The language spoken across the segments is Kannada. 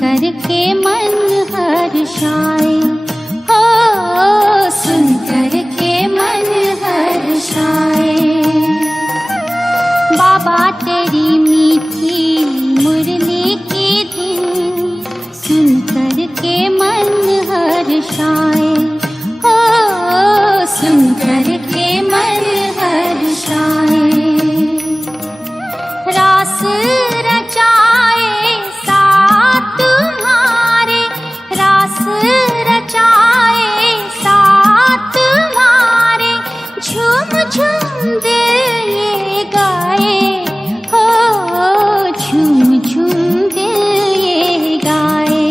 कर के मन हर्षाए, हो सुन कर के मन हर्षाए। बाबा तेरी मीठी मुरली की धुन सुन कर के मन हर्षाए, हो सुन कर के मन हर्षाए। रास रचाए साथ तुम्हारे, रास रचाए साथ तुम्हारे, झूम झूम दिल ये गाए, हो झूम झूम दिल ये गाए।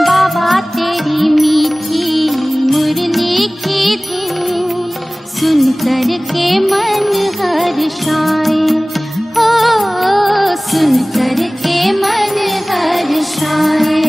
बाबा तेरी मीठी मुरली की धुन सुन कर के मन हर्षाए, हो सुन कर के मन हर्षाए।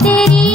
तेरी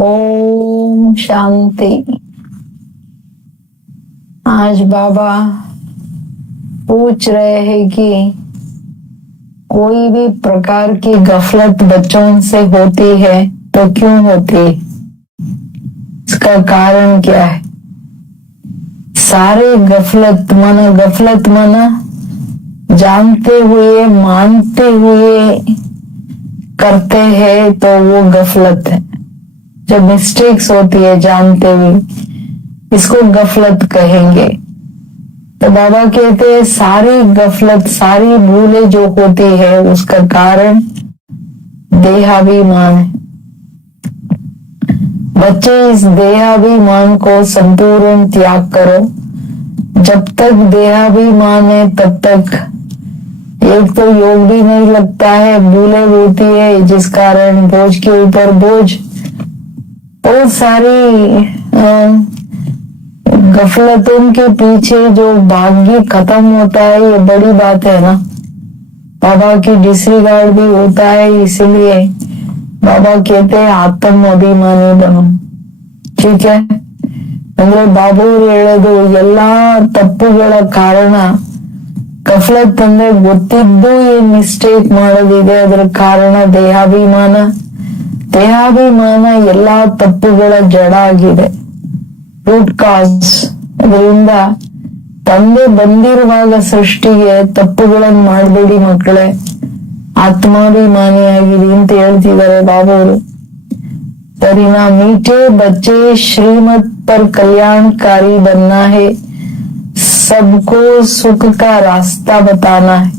ओम शांति। आज बाबा पूछ रहे हैं कि कोई भी प्रकार की गफलत बच्चों से होती है तो क्यों होती है, इसका कारण क्या है। सारे गफलत माना जानते हुए मानते हुए करते हैं तो वो गफलत है। जब मिस्टेक्स होती है जानते हुए, इसको गफलत कहेंगे। तो बाबा कहते हैं सारी गफलत, सारी भूलें जो होती है उसका कारण देहाभिमान है। बच्चे इस देहाभिमान को संपूर्ण त्याग करो। जब तक देहाभिमान है तब तक एक तो योग भी नहीं लगता है, भूलें होती है जिस कारण बोझ के ऊपर बोझ, बहुत सारी गफलतों के पीछे जो भाग्य खत्म होता है, ये बड़ी बात है ना। बाबा की डिसरिगार्ड भी होता है, इसीलिए बाबा कहते हैं आत्म अभिमानी बनो। ठीक है, ಅಂದ್ರೆ ಬಾಬೂರು ಹೇಳೋದು ಎಲ್ಲಾ ತಪ್ಪುಗಳ ಕಾರಣ ಗಫಲತ್ ಅಂದ್ರೆ ಗೊತ್ತಿದ್ದು ಏನ್ ಮಿಸ್ಟೇಕ್ ಮಾಡೋದಿದೆ ಅದರ ಕಾರಣ ದೇಹಾಭಿಮಾನ. ದೇಹಾಭಿಮಾನ ಎಲ್ಲಾ ತಪ್ಪುಗಳ ಜಡ ಆಗಿದೆ, ರೂಟ್ ಕಾಸ್. ಅದರಿಂದ ತಂದೆ ಬಂದಿರುವಾಗ ಸೃಷ್ಟಿಗೆ ತಪ್ಪುಗಳನ್ನು ಮಾಡಬೇಡಿ ಮಕ್ಕಳೇ, ಆತ್ಮಾಭಿಮಾನಿಯಾಗಿರಿ ಅಂತ ಹೇಳ್ತಿದ್ದಾರೆ ಬಾಬಾವರು. सरीना मीठे बच्चे श्रीमत पर कल्याणकारी बनना है, सबको सुख का रास्ता बताना है.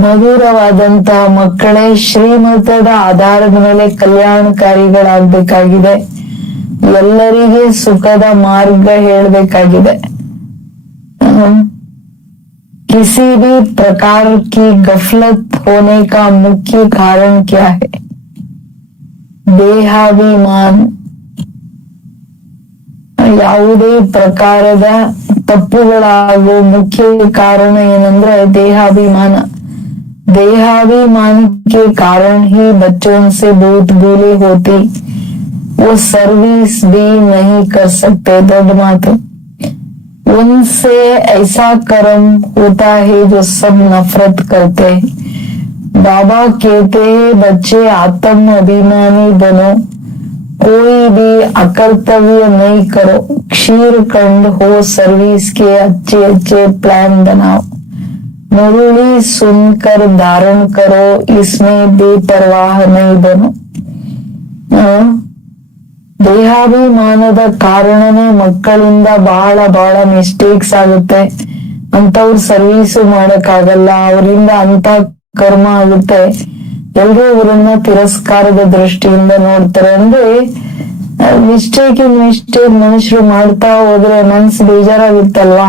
ಮಧುರವಾದಂತಹ ಮಕ್ಕಳೇ ಶ್ರೀಮತದ ಆಧಾರದ ಮೇಲೆ ಕಲ್ಯಾಣಕಾರಿಗಳಾಗಬೇಕಾಗಿದೆ. ಎಲ್ಲರಿಗೆ ಸುಖದ ಮಾರ್ಗ ಹೇಳಬೇಕಾಗಿದೆ. किसी भी प्रकार की गफलत होने का मुख्य कारण क्या है? ದೇಹಾಭಿಮಾನ. ಯಾವುದೇ ಪ್ರಕಾರದ ತಪ್ಪುಗಳಾಗುವ ಮುಖ್ಯ ಕಾರಣ ಏನಂದ್ರೆ ದೇಹಾಭಿಮಾನ. देहाभिमान के कारण ही बच्चों से बहुत भूले होती, वो सर्विस भी नहीं कर सकते. दर्द मात उनसे ऐसा कर्म होता है जो सब नफरत करते हैं. बाबा कहते हैं बच्चे आत्म अभिमानी बनो, कोई भी अकर्तव्य नहीं करो, क्षीर खंड हो, सर्विस के अच्छे अच्छे प्लान बनाओ, मुरली सुनकर धारण करो, इसमें बेपरवाह नहीं बनो. ದೇಹಾಭಿಮಾನದ ಕಾರಣನೇ ಮಕ್ಕಳಿಂದ ಬಹಳ ಬಹಳ ಮಿಸ್ಟೇಕ್ಸ್ ಆಗುತ್ತೆ. ಅಂತವ್ರು ಸರ್ವೀಸು ಮಾಡಕ್ಕಾಗಲ್ಲ, ಅವರಿಂದ ಅಂತ ಕರ್ಮ ಆಗುತ್ತೆ. ಎಲ್ರೂ ಅವರನ್ನ ತಿರಸ್ಕಾರದ ದೃಷ್ಟಿಯಿಂದ ನೋಡ್ತಾರೆ. ಅಂದ್ರೆ ಮಿಸ್ಟೇಕ್ ಮನುಷ್ಯರು ಮಾಡ್ತಾ ಹೋದ್ರೆ ಮನ್ಸು ಬೇಜಾರಾಗುತ್ತಲ್ವಾ.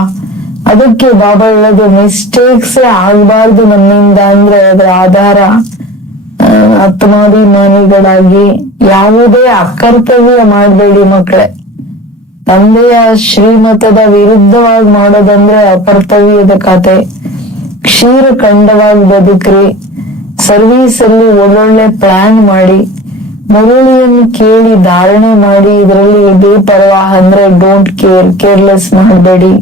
ಅದಕ್ಕೆ ಬಾಬಾ ಹೇಳೋದು ಮಿಸ್ಟೇಕ್ಸ್ ಆಗ್ಬಾರ್ದು ನಮ್ಮಿಂದ. ಅಂದ್ರೆ ಅದರ ಆಧಾರ ಆತ್ಮಾಭಿಮಾನಿಗಳಾಗಿ ಯಾವುದೇ ಅಕರ್ತವ್ಯ ಮಾಡಬೇಡಿ ಮಕ್ಕಳೇ. ತಂದೆಯ ಶ್ರೀಮತದ ವಿರುದ್ಧವಾಗಿ ಮಾಡೋದಂದ್ರೆ ಅಕರ್ತವ್ಯದ ಕತೆ. ಕ್ಷೀರ ಖಂಡವಾಗಿ ಬದುಕ್ರಿ, ಸರ್ವೀಸ್ ಅಲ್ಲಿ ಒಳ್ಳೊಳ್ಳೆ ಪ್ಲಾನ್ ಮಾಡಿ, ಮುರಳಿಯನ್ನು ಕೇಳಿ ಧಾರಣೆ ಮಾಡಿ, ಇದರಲ್ಲಿ ಬೇಪರವಾಹ ಅಂದ್ರೆ ಡೋಂಟ್ ಕೇರ್ಲೆಸ್ ಮಾಡಬೇಡಿ.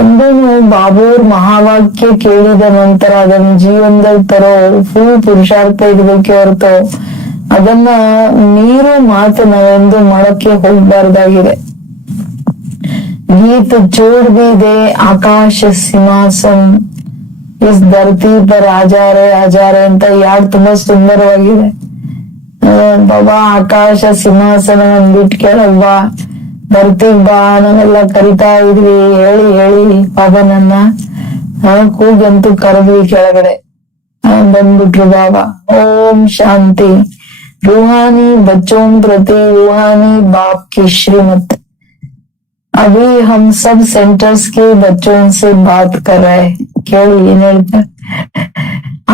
ಎಂದೂ ಬಾಬೂರ್ ಮಹಾವಾಕ್ಯ ಕೇಳಿದ ನಂತರ ಅದನ್ನ ಜೀವನದಲ್ಲಿ ತರೋ ಫುಲ್ ಪುರುಷಾರ್ಥ ಇರ್ಬೇಕೆ ಹೊರತು ಅದನ್ನ ಮೀರೋ ಮಾತು ನಾವೆಂದು ಮಾಡಕ್ಕೆ ಹೋಗ್ಬಾರ್ದಾಗಿದೆ. गीत जोड़ भी दे आकाश सिंहासन इस धरती पर आ जा रहे ಅಂತ ಯಾರು ತುಂಬಾ ಸುಂದರವಾಗಿದೆ. ಬಾಬಾ ಆಕಾಶ ಸಿಂಹಾಸನ ಬಿಟ್ಟು ಕೇಳಲ್ವಾ, ಧರ್ತಿಗ್ ಬಾ ನಾವೆಲ್ಲ ಕರಿತಾ ಇದ್ವಿ, ಹೇಳಿ ಹೇಳಿ ಬಾಬನನ್ನ ಕೂಗಂತೂ ಕರೆದ್ವಿ, ಕೆಳಗಡೆ ಬಂದ್ಬಿಟ್ರು ಬಾಬಾ. ಓಂ ಶಾಂತಿ. रूहानी बच्चों प्रति रूहानी बाप की श्रीमत. अभी हम सब सेंटर्स के बच्चों से बात कर रहे हैं. ಕೇಳಿ ಏನ್ ಹೇಳ್ತಾರೆ.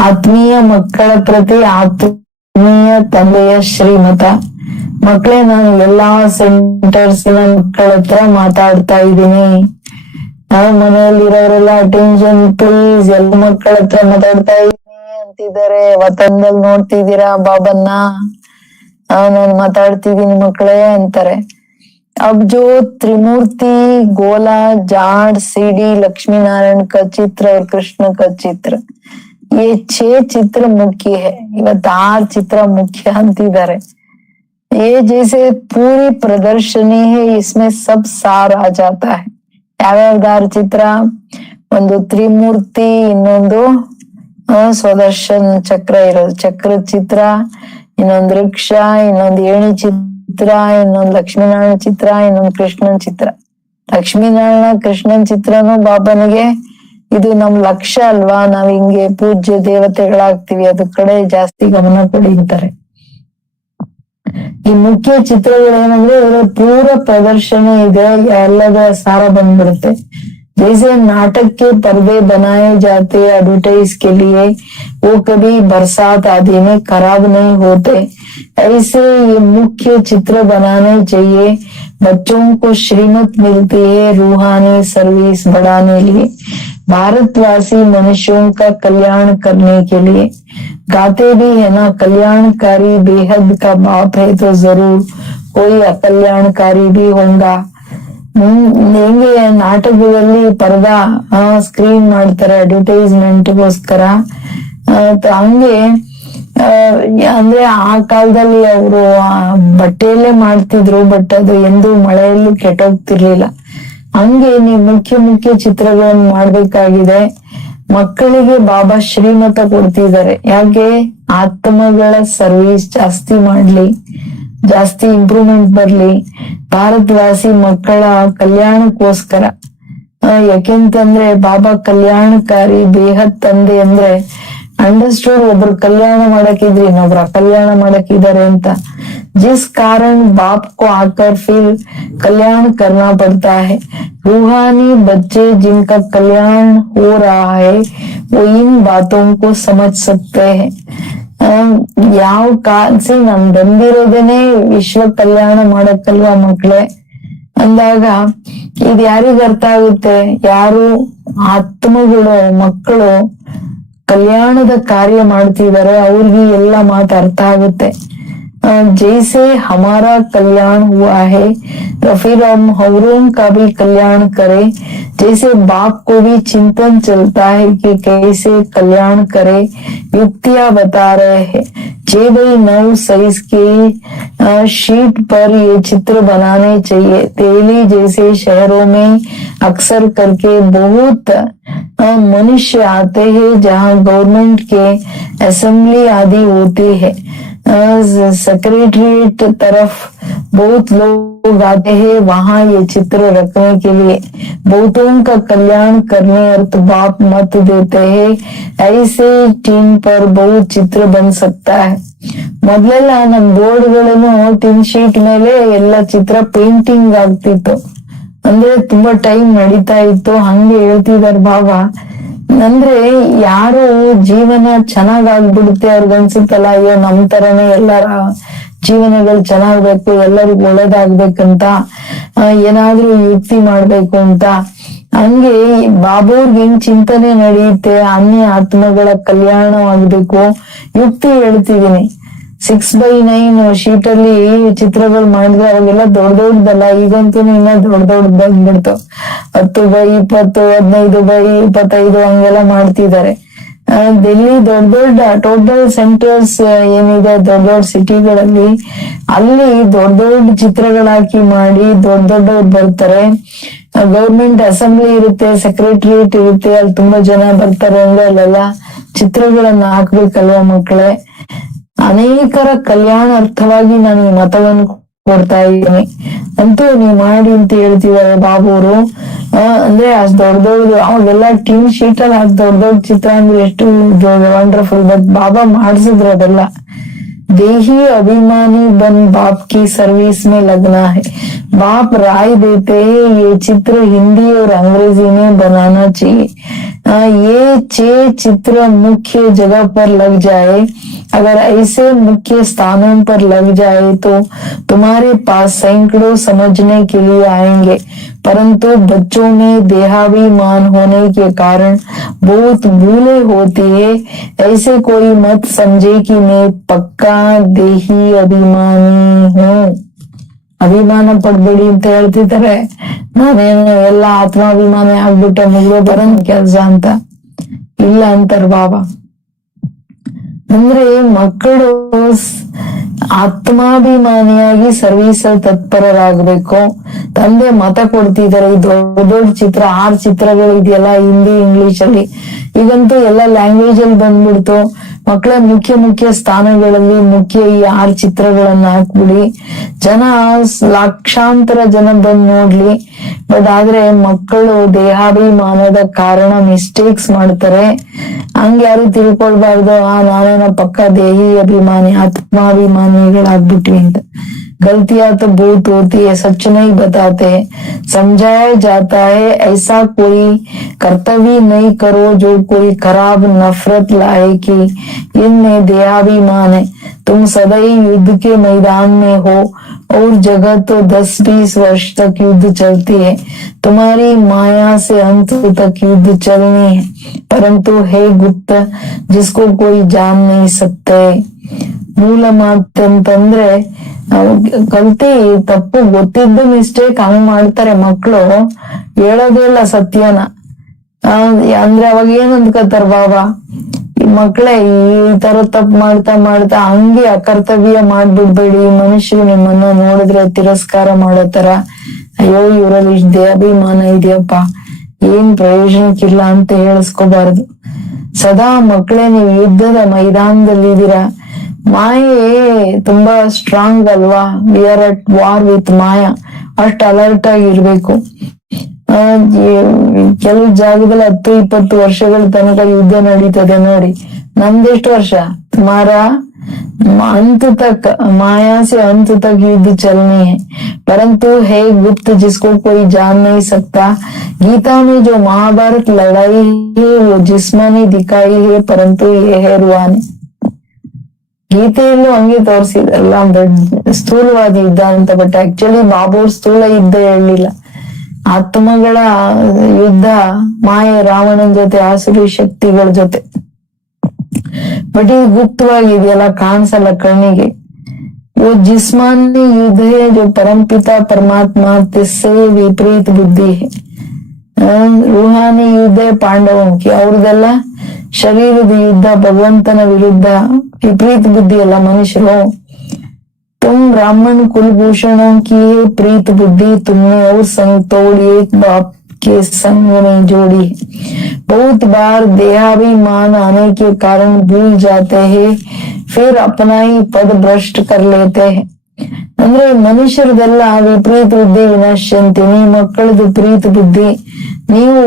ಆತ್ಮೀಯ ಮಕ್ಕಳ ಪ್ರತಿ ಆತ್ಮೀಯ ತಂದೆಯ ಶ್ರೀಮತ. ಮಕ್ಕಳೇ, ನಾನು ಎಲ್ಲಾ ಸೆಂಟರ್ಸ್ ಮಕ್ಕಳ ಹತ್ರ ಮಾತಾಡ್ತಾ ಇದ್ದೀನಿ. ಮನೆಯಲ್ಲಿರೋರೆಲ್ಲ ಅಟೆನ್ಷನ್ ಪ್ಲೀಸ್, ಎಲ್ಲ ಮಕ್ಕಳ ಹತ್ರ ಮಾತಾಡ್ತಾ ಇದ್ದೀನಿ ಅಂತಿದ್ದಾರೆ. ವತನದಲ್ಲಿ ನೋಡ್ತಿದ್ದೀರಾ ಬಾಬನ್ನ. ನಾನು ಮಾತಾಡ್ತಿದ್ದೀನಿ ಮಕ್ಕಳೇ ಅಂತಾರೆ. अब जो त्रिमूर्ति, गोला, जाट, सीडी, लक्ष्मी नारायण का चित्र और कृष्ण का चित्र, ये 6 चित्र मुख्य है. ಇವತ್ತು 6 ಚಿತ್ರ ಮುಖ್ಯ ಅಂತಿದ್ದಾರೆ. ये जैसे पूरी प्रदर्शनी है, इसमें सब सार आ जाता है. ಯಾವ್ಯಾವ್ದಾರು ಚಿತ್ರ? ಒಂದು ತ್ರಿಮೂರ್ತಿ, ಇನ್ನೊಂದು ಸ್ವದರ್ಶನ್ ಚಕ್ರ ಇರೋದು ಚಕ್ರ ಚಿತ್ರ, ಇನ್ನೊಂದು ವೃಕ್ಷ, ಇನ್ನೊಂದು ಏಣಿ ಚಿತ್ರ, ಇನ್ನೊಂದು ಲಕ್ಷ್ಮೀನಾರಾಯಣ ಚಿತ್ರ, ಇನ್ನೊಂದು ಕೃಷ್ಣನ್ ಚಿತ್ರ. ಲಕ್ಷ್ಮೀನಾರಾಯಣ ಕೃಷ್ಣನ್ ಚಿತ್ರನು ಬಾಬನಿಗೆ ಇದು ನಮ್ ಲಕ್ಷ್ಯ ಅಲ್ವಾ, ನಾವ್ ಹಿಂಗೆ ಪೂಜ್ಯ ದೇವತೆಗಳಾಗ್ತಿವಿ, ಅದ್ರ ಕಡೆ ಜಾಸ್ತಿ ಗಮನ ಕೊಡಿ ಅಂತಾರೆ. ಈ ಮುಖ್ಯ ಚಿತ್ರಗಳೇನಂದ್ರೆ ಇದರ ಪೂರ ಪ್ರದರ್ಶನ ಇದೆ, ಎಲ್ಲದ ಸಾರ ಬಂದ್ಬಿಡುತ್ತೆ. जैसे नाटक के पर्दे बनाए जाते एडवर्टाइज के लिए, वो कभी बरसात आदि में खराब नहीं होते, ऐसे ये मुख्य चित्र बनाने चाहिए. बच्चों को श्रीमत मिलती है रूहानी सर्विस बढ़ाने लिए, भारतवासी मनुष्यों का कल्याण करने के लिए. गाते भी है ना, कल्याणकारी बेहद का बाप है, तो जरूर कोई अकल्याणकारी भी होगा. ಹೆಂಗೆ ನಾಟಕದಲ್ಲಿ ಪರ್ದಾ ಸ್ಕ್ರೀನ್ ಮಾಡ್ತಾರೆ ಅಡ್ವರ್ಟೈಸ್ಮೆಂಟ್ಗೋಸ್ಕರ, ಹಂಗೆ ಅಂದ್ರೆ ಆ ಕಾಲದಲ್ಲಿ ಅವರು ಬಟ್ಟೆಯಲ್ಲೇ ಮಾಡ್ತಿದ್ರು, ಬಟ್ ಅದು ಎಂದು ಮಳೆಯಲ್ಲೂ ಕೆಟ್ಟೋಗ್ತಿರ್ಲಿಲ್ಲ. ಹಂಗೆ ನೀವು ಮುಖ್ಯ ಚಿತ್ರಗಳನ್ನ ಮಾಡ್ಬೇಕಾಗಿದೆ. ಮಕ್ಕಳಿಗೆ ಬಾಬಾ ಶ್ರೀಮತ ಕೊಡ್ತಿದ್ದಾರೆ. ಯಾಕೆ? ಆತ್ಮಗಳ ಸರ್ವಿಸ್ ಜಾಸ್ತಿ ಮಾಡ್ಲಿ, ಜಾಸ್ತಿ ಇಂಪ್ರೂವ್ಮೆಂಟ್ ಬರ್ಲಿ, ಭಾರತವಾಸಿ ಮಕ್ಕಳ ಕಲ್ಯಾಣಕ್ಕೋಸ್ಕರ. ಯಾಕೆಂತಂದ್ರೆ ಬಾಬಾ ಕಲ್ಯಾಣಕಾರಿ ಬೇಹದ್ ತಂದೆ ಅಂದ್ರೆ ಅಂಡರ್ಸ್ಟೂಡ್, ಒಬ್ರು ಕಲ್ಯಾಣ ಮಾಡಕ್ಕಿದ್ರಿ ಇನ್ನೊಬ್ರ ಕಲ್ಯಾಣ ಮಾಡಕ್ಕಿದ್ದಾರೆ ಅಂತ. जिस कारण बाप को आकर फिर कल्याण करना पड़ता है. रूहानी बच्चे जिनका कल्याण हो रहा है वो इन बातों को समझ सकते हैं. ಯಾವ ಕಾಲ್ಸಿ ನಮ್ ಬಂದಿರೋದೇನೆ ವಿಶ್ವ ಕಲ್ಯಾಣ ಮಾಡಕ್ಕಲ್ವಾ ಮಕ್ಳೇ ಅಂದಾಗ ಇದು ಯಾರಿಗ ಅರ್ಥ ಆಗುತ್ತೆ? ಯಾರು ಆತ್ಮಗಳು ಮಕ್ಕಳು ಕಲ್ಯಾಣದ ಕಾರ್ಯ ಮಾಡ್ತಿದ್ದಾರೆ ಅವ್ರಿಗೆ ಎಲ್ಲ ಮಾತು ಅರ್ಥ ಆಗುತ್ತೆ. जैसे हमारा कल्याण हुआ है तो फिर हम औरों का भी कल्याण करें. जैसे बाप को भी चिंतन चलता है कि कैसे कल्याण करे, युक्तियां बता रहे हैं. जे भाई 9 साइज की शीट पर ये चित्र बनाने चाहिए. दिल्ली जैसे शहरों में अक्सर करके बहुत मनुष्य आते हैं जहाँ गवर्नमेंट के असेंबली आदि होती है. सेक्रेटरीट तरफ बहुत लोग आते हैं, वहाँ ये चित्र रखने के लिए. बहुतों का कल्याण करने अर्थ बाप मत देते हैं. ऐसे टीम पर बहुत चित्र बन सकता है. ಮೊದಲೆಲ್ಲ ನಮ್ ಬೋರ್ಡ್ಗಳನ್ನು ಟಿನ್ ಶೀಟ್ ಮೇಲೆ ಎಲ್ಲ ಚಿತ್ರ ಪೇಂಟಿಂಗ್ ಆಗ್ತಿತ್ತು, ಅಂದ್ರೆ ತುಂಬಾ ಟೈಮ್ ನಡೀತಾ ಇತ್ತು. ಹಂಗೆ ಹೇಳ್ತಿದಾರೆ ಬಾಬಾ. ಅಂದ್ರೆ ಯಾರು ಜೀವನ ಚೆನ್ನಾಗಾಗ್ಬಿಡುತ್ತೆ ಅವ್ರಿಗನ್ಸುತ್ತಲ್ಲ, ಅಯ್ಯೋ ನಮ್ ತರನೇ ಎಲ್ಲರ ಜೀವನಗಳು ಚೆನ್ನಾಗ್ಬೇಕು, ಎಲ್ಲರಿಗೂ ಒಳ್ಳೇದಾಗ್ಬೇಕಂತ ಏನಾದ್ರೂ ಯುಕ್ತಿ ಮಾಡ್ಬೇಕು ಅಂತ. ಹಂಗೆ ಬಾಬಾವ್ರಿಗೆ ಹೆಂಗ್ ಚಿಂತನೆ ನಡೆಯುತ್ತೆ, ಅನ್ಯ ಆತ್ಮಗಳ ಕಲ್ಯಾಣವಾಗ್ಬೇಕು. ಯುಕ್ತಿ ಹೇಳ್ತಿದೀನಿ. 6x9 ಶೀಟ್ ಅಲ್ಲಿ ಚಿತ್ರಗಳು ಮಾಡಿದ್ರೆ ಅವಾಗೆಲ್ಲ ದೊಡ್ಡದಲ್ಲ, ಈಗಂತೂ ಇನ್ನ ದೊಡ್ಡ ಬಂದ್ಬಿಡ್ತು. 10x20, 15x25 ಹಂಗೆಲ್ಲ ಮಾಡ್ತಿದ್ದಾರೆ. ದಿಲ್ಲಿ ದೊಡ್ಡ ಟೋಟಲ್ ಸೆಂಟರ್ಸ್ ಏನಿದೆ ದೊಡ್ಡ ಸಿಟಿಗಳಲ್ಲಿ, ಅಲ್ಲಿ ದೊಡ್ಡ ಚಿತ್ರಗಳಾಕಿ ಮಾಡಿ ದೊಡ್ಡವ್ರು ಬರ್ತಾರೆ. ಗೌರ್ಮೆಂಟ್ ಅಸೆಂಬ್ಲಿ ಇರುತ್ತೆ, ಸೆಕ್ರೆಟರಿಯೇಟ್ ಇರುತ್ತೆ, ಅಲ್ಲಿ ತುಂಬಾ ಜನ ಬರ್ತಾರೆ. ಅಂದ್ರೆ ಅಲ್ಲೆಲ್ಲ ಚಿತ್ರಗಳನ್ನ ಹಾಕ್ಬೇಕಲ್ವಾ ಮಕ್ಕಳೇ? ಅನೇಕರ ಕಲ್ಯಾಣಾರ್ಥವಾಗಿ ನಾನು ಈ ಮತವನ್ನು ಕೊಡ್ತಾ ಇದ್ದೀನಿ ಅಂತೂ ನೀವು ಮಾಡಿ ಅಂತ ಹೇಳ್ತಿದ್ದಾರೆ ಬಾಬುರು. ಅಂದ್ರೆ ಅಷ್ಟ್ ದೊಡ್ಡ ಅವಾಗೆಲ್ಲ ಟಿನ್ ಶೀಟ್ ಅಲ್ಲಿ ಅಷ್ಟ್ ದೊಡ್ಡ ಚಿತ್ರ ಅಂದ್ರೆ ಎಷ್ಟು ವಂಡರ್ಫುಲ್. ಬಟ್ ಬಾಬಾ ಮಾಡ್ಸಿದ್ರು ಅದೆಲ್ಲ. देही अभिमानी बन बाप की सर्विस में लगना है. बाप राय देते हैं ये चित्र हिंदी और अंग्रेजी में बनाना चाहिए. ये 6 चित्र मुख्य जगह पर लग जाए. अगर ऐसे मुख्य स्थानों पर लग जाए तो तुम्हारे पास सैकड़ों समझने के लिए आएंगे. परंतु बच्चों में देहाभिमान होने के कारण बहुत भूले होती है। ऐसे कोई मत समझे कि मैं पक्का देही अभिमानी हूँ। ಅಭಿಮಾನ ಪಡ್ಬೇಡಿ ಅಂತ ಹೇಳ್ತಿದ್ದಾರೆ, ನಾನೇನು ಎಲ್ಲ ಆತ್ಮಾಭಿಮಾನಿ ಆಗ್ಬಿಟ್ಟೆ ಮುಗಿದೋ ಬರಂಗ್ ಕೆಲ್ಸ ಅಂತ ಇಲ್ಲ ಅಂತಾರ ಬಾಬಾ. ಅಂದ್ರೆ ಮಕ್ಕಳು ಆತ್ಮಾಭಿಮಾನಿಯಾಗಿ ಸರ್ವೀಸ್ ತತ್ಪರರಾಗಬೇಕು. ತಂದೆ ಮತ ಕೊಡ್ತಿದ್ದಾರೆ, ಈ ದೊಡ್ಡ ದೊಡ್ಡ ಚಿತ್ರ 6 ಚಿತ್ರಗಳು ಇದೆಯಲ್ಲ ಹಿಂದಿ ಇಂಗ್ಲಿಷ್ ಅಲ್ಲಿ, ಈಗಂತೂ ಎಲ್ಲ ಲ್ಯಾಂಗ್ವೇಜ್ ಅಲ್ಲಿ ಬಂದ್ಬಿಡ್ತು. ಮಕ್ಕಳ ಮುಖ್ಯ ಸ್ಥಾನಗಳಲ್ಲಿ ಮುಖ್ಯ ಈ 6 ಚಿತ್ರಗಳನ್ನ ಹಾಕ್ಬಿಡಿ, ಜನ ಲಕ್ಷಾಂತರ ಜನ ಬಂದ್ ನೋಡ್ಲಿ. ಬಟ್ ಆದ್ರೆ ಮಕ್ಕಳು ದೇಹಾಭಿಮಾನದ ಕಾರಣ ಮಿಸ್ಟೇಕ್ಸ್ ಮಾಡ್ತಾರೆ. ಹಂಗ ಯಾರು ತಿಳ್ಕೊಳ್ಬಾರ್ದು, ನಾನೇನ ಪಕ್ಕ ದೇಹಿ ಅಭಿಮಾನಿ ಆತ್ಮಾಭಿಮಾನಿಗಳಾಗ್ಬಿಟ್ವಿ ಅಂತ. गलतियां तो बहुत होती है, सच नहीं बताते, समझाया जाता है ऐसा कोई कर्तव्य नहीं करो जो कोई खराब नफरत लाए कि इनमें देहाभिमान है। तुम सदैव युद्ध के मैदान में हो और जगह तो 10-20 वर्ष तक युद्ध चलती है। तुम्हारी माया से अंत तक युद्ध चलनी है, परंतु है गुप्त जिसको कोई जान नहीं सकते। ಮೂಲ ಮಾತಂತಂದ್ರೆ ಕಲ್ತಿ ತಪ್ಪು ಗೊತ್ತಿದ್ದು ಮಿಸ್ಟೇಕ್ ಹಂಗ್ ಮಾಡ್ತಾರೆ ಮಕ್ಕಳು, ಹೇಳೋದೇ ಇಲ್ಲ ಸತ್ಯನ. ಅಂದ್ರೆ ಅವಾಗ ಏನ್ ಅಂದ್ಕೋತಾರ ಬಾಬಾ, ಈ ಮಕ್ಳೇ ಈ ತರ ತಪ್ಪು ಮಾಡ್ತಾ ಹಂಗೆ ಅಕರ್ತವ್ಯ ಮಾಡ್ಬಿಡ್ಬೇಡಿ. ಮನುಷ್ಯರು ನಿಮ್ಮನ್ನ ನೋಡಿದ್ರೆ ತಿರಸ್ಕಾರ ಮಾಡೋ ತರ, ಅಯ್ಯೋ ಇವರಲ್ಲಿ ಇಷ್ಟ ದೇಹಾಭಿಮಾನ ಇದೆಯಪ್ಪ, ಏನ್ ಪ್ರಯೋಜನಕ್ಕಿಲ್ಲ ಅಂತ ಹೇಳಿಸ್ಕೋಬಾರದು. ಸದಾ ಮಕ್ಕಳೇ ನೀವು ಯುದ್ಧದ ಮೈದಾನದಲ್ಲಿ ಇದೀರಾ. ಮಾಯೆ ತುಂಬಾ ಸ್ಟ್ರಾಂಗ್ ಅಲ್ವಾ, we are at war with ಮಾಯಾ. ಅಷ್ಟು ಅಲರ್ಟ್ ಆಗಿರ್ಬೇಕು. ಕೆಲವು ಜಾಗದಲ್ಲಿ 10-20 ವರ್ಷಗಳ ತನಕ ಯುದ್ಧ ನಡೀತದೆ ನೋಡಿ. ನಮ್ದೆಷ್ಟು ವರ್ಷ? ತುಮಾರ अंत तक माया से अंत तक युद्ध चलनी है, परंतु है गुप्त जिसको कोई जान नहीं सकता। गीता में जो महाभारत लड़ाई है वो जिस्मानी दिखाई है, परंतु ये है रूहानी. ಗೀತೆಯಲ್ಲೂ ಹಂಗೆ ತೋರಿಸಿದ್ರಲ್ಲ, ಸ್ಥೂಲವಾದ ಯುದ್ಧ ಅಂತ. ಬಟ್ ಆಕ್ಚುಲಿ ಬಾಬು ಸ್ಥೂಲ ಯುದ್ಧ ಹೇಳಲಿಲ್ಲ, ಆತ್ಮಗಳ ಯುದ್ಧ, ಮಾಯೆ ರಾವಣನ ಜೊತೆ, ಆಸುರಿ ಶಕ್ತಿಗಳ ಜೊತೆ. ಬಟ್ ಇದು ಗುಪ್ತವಾಗಿದೆಯಲ್ಲ, ಕಾಣಿಸಲ್ಲ ಕಣ್ಣಿಗೆ. वो जिस्मानी युद्ध है जो परमपिता परमात्मा तिससे विपरीत बुद्धि है. रूहानी युद्ಧ ಪಾಂಡವಂಕಿ, ಅವ್ರದೆಲ್ಲ ಶರೀರದ ಯುದ್ಧ, ಭಗವಂತನ ವಿರುದ್ಧ विपरीत बुद्धि अಲ್ಲ मनुष्यों. तुम ब्राह्मण कुलभूषणों की प्रीत बुद्धि तुमने और संग तोड़ एक बाप के संग नहीं जोड़ी. बहुत बार देहाभिमान आने के कारण भूल जाते हैं, फिर अपना ही पद भ्रष्ट कर लेते हैं. ಅಂದ್ರೆ ಮನುಷ್ಯರದೆಲ್ಲ ವಿಪರೀತ ಬುದ್ಧಿ ವಿನಶ್ಯಂತಿ. ನೀ ಮಕ್ಕಳದು ಪ್ರೀತ ಬುದ್ಧಿ. ನೀವು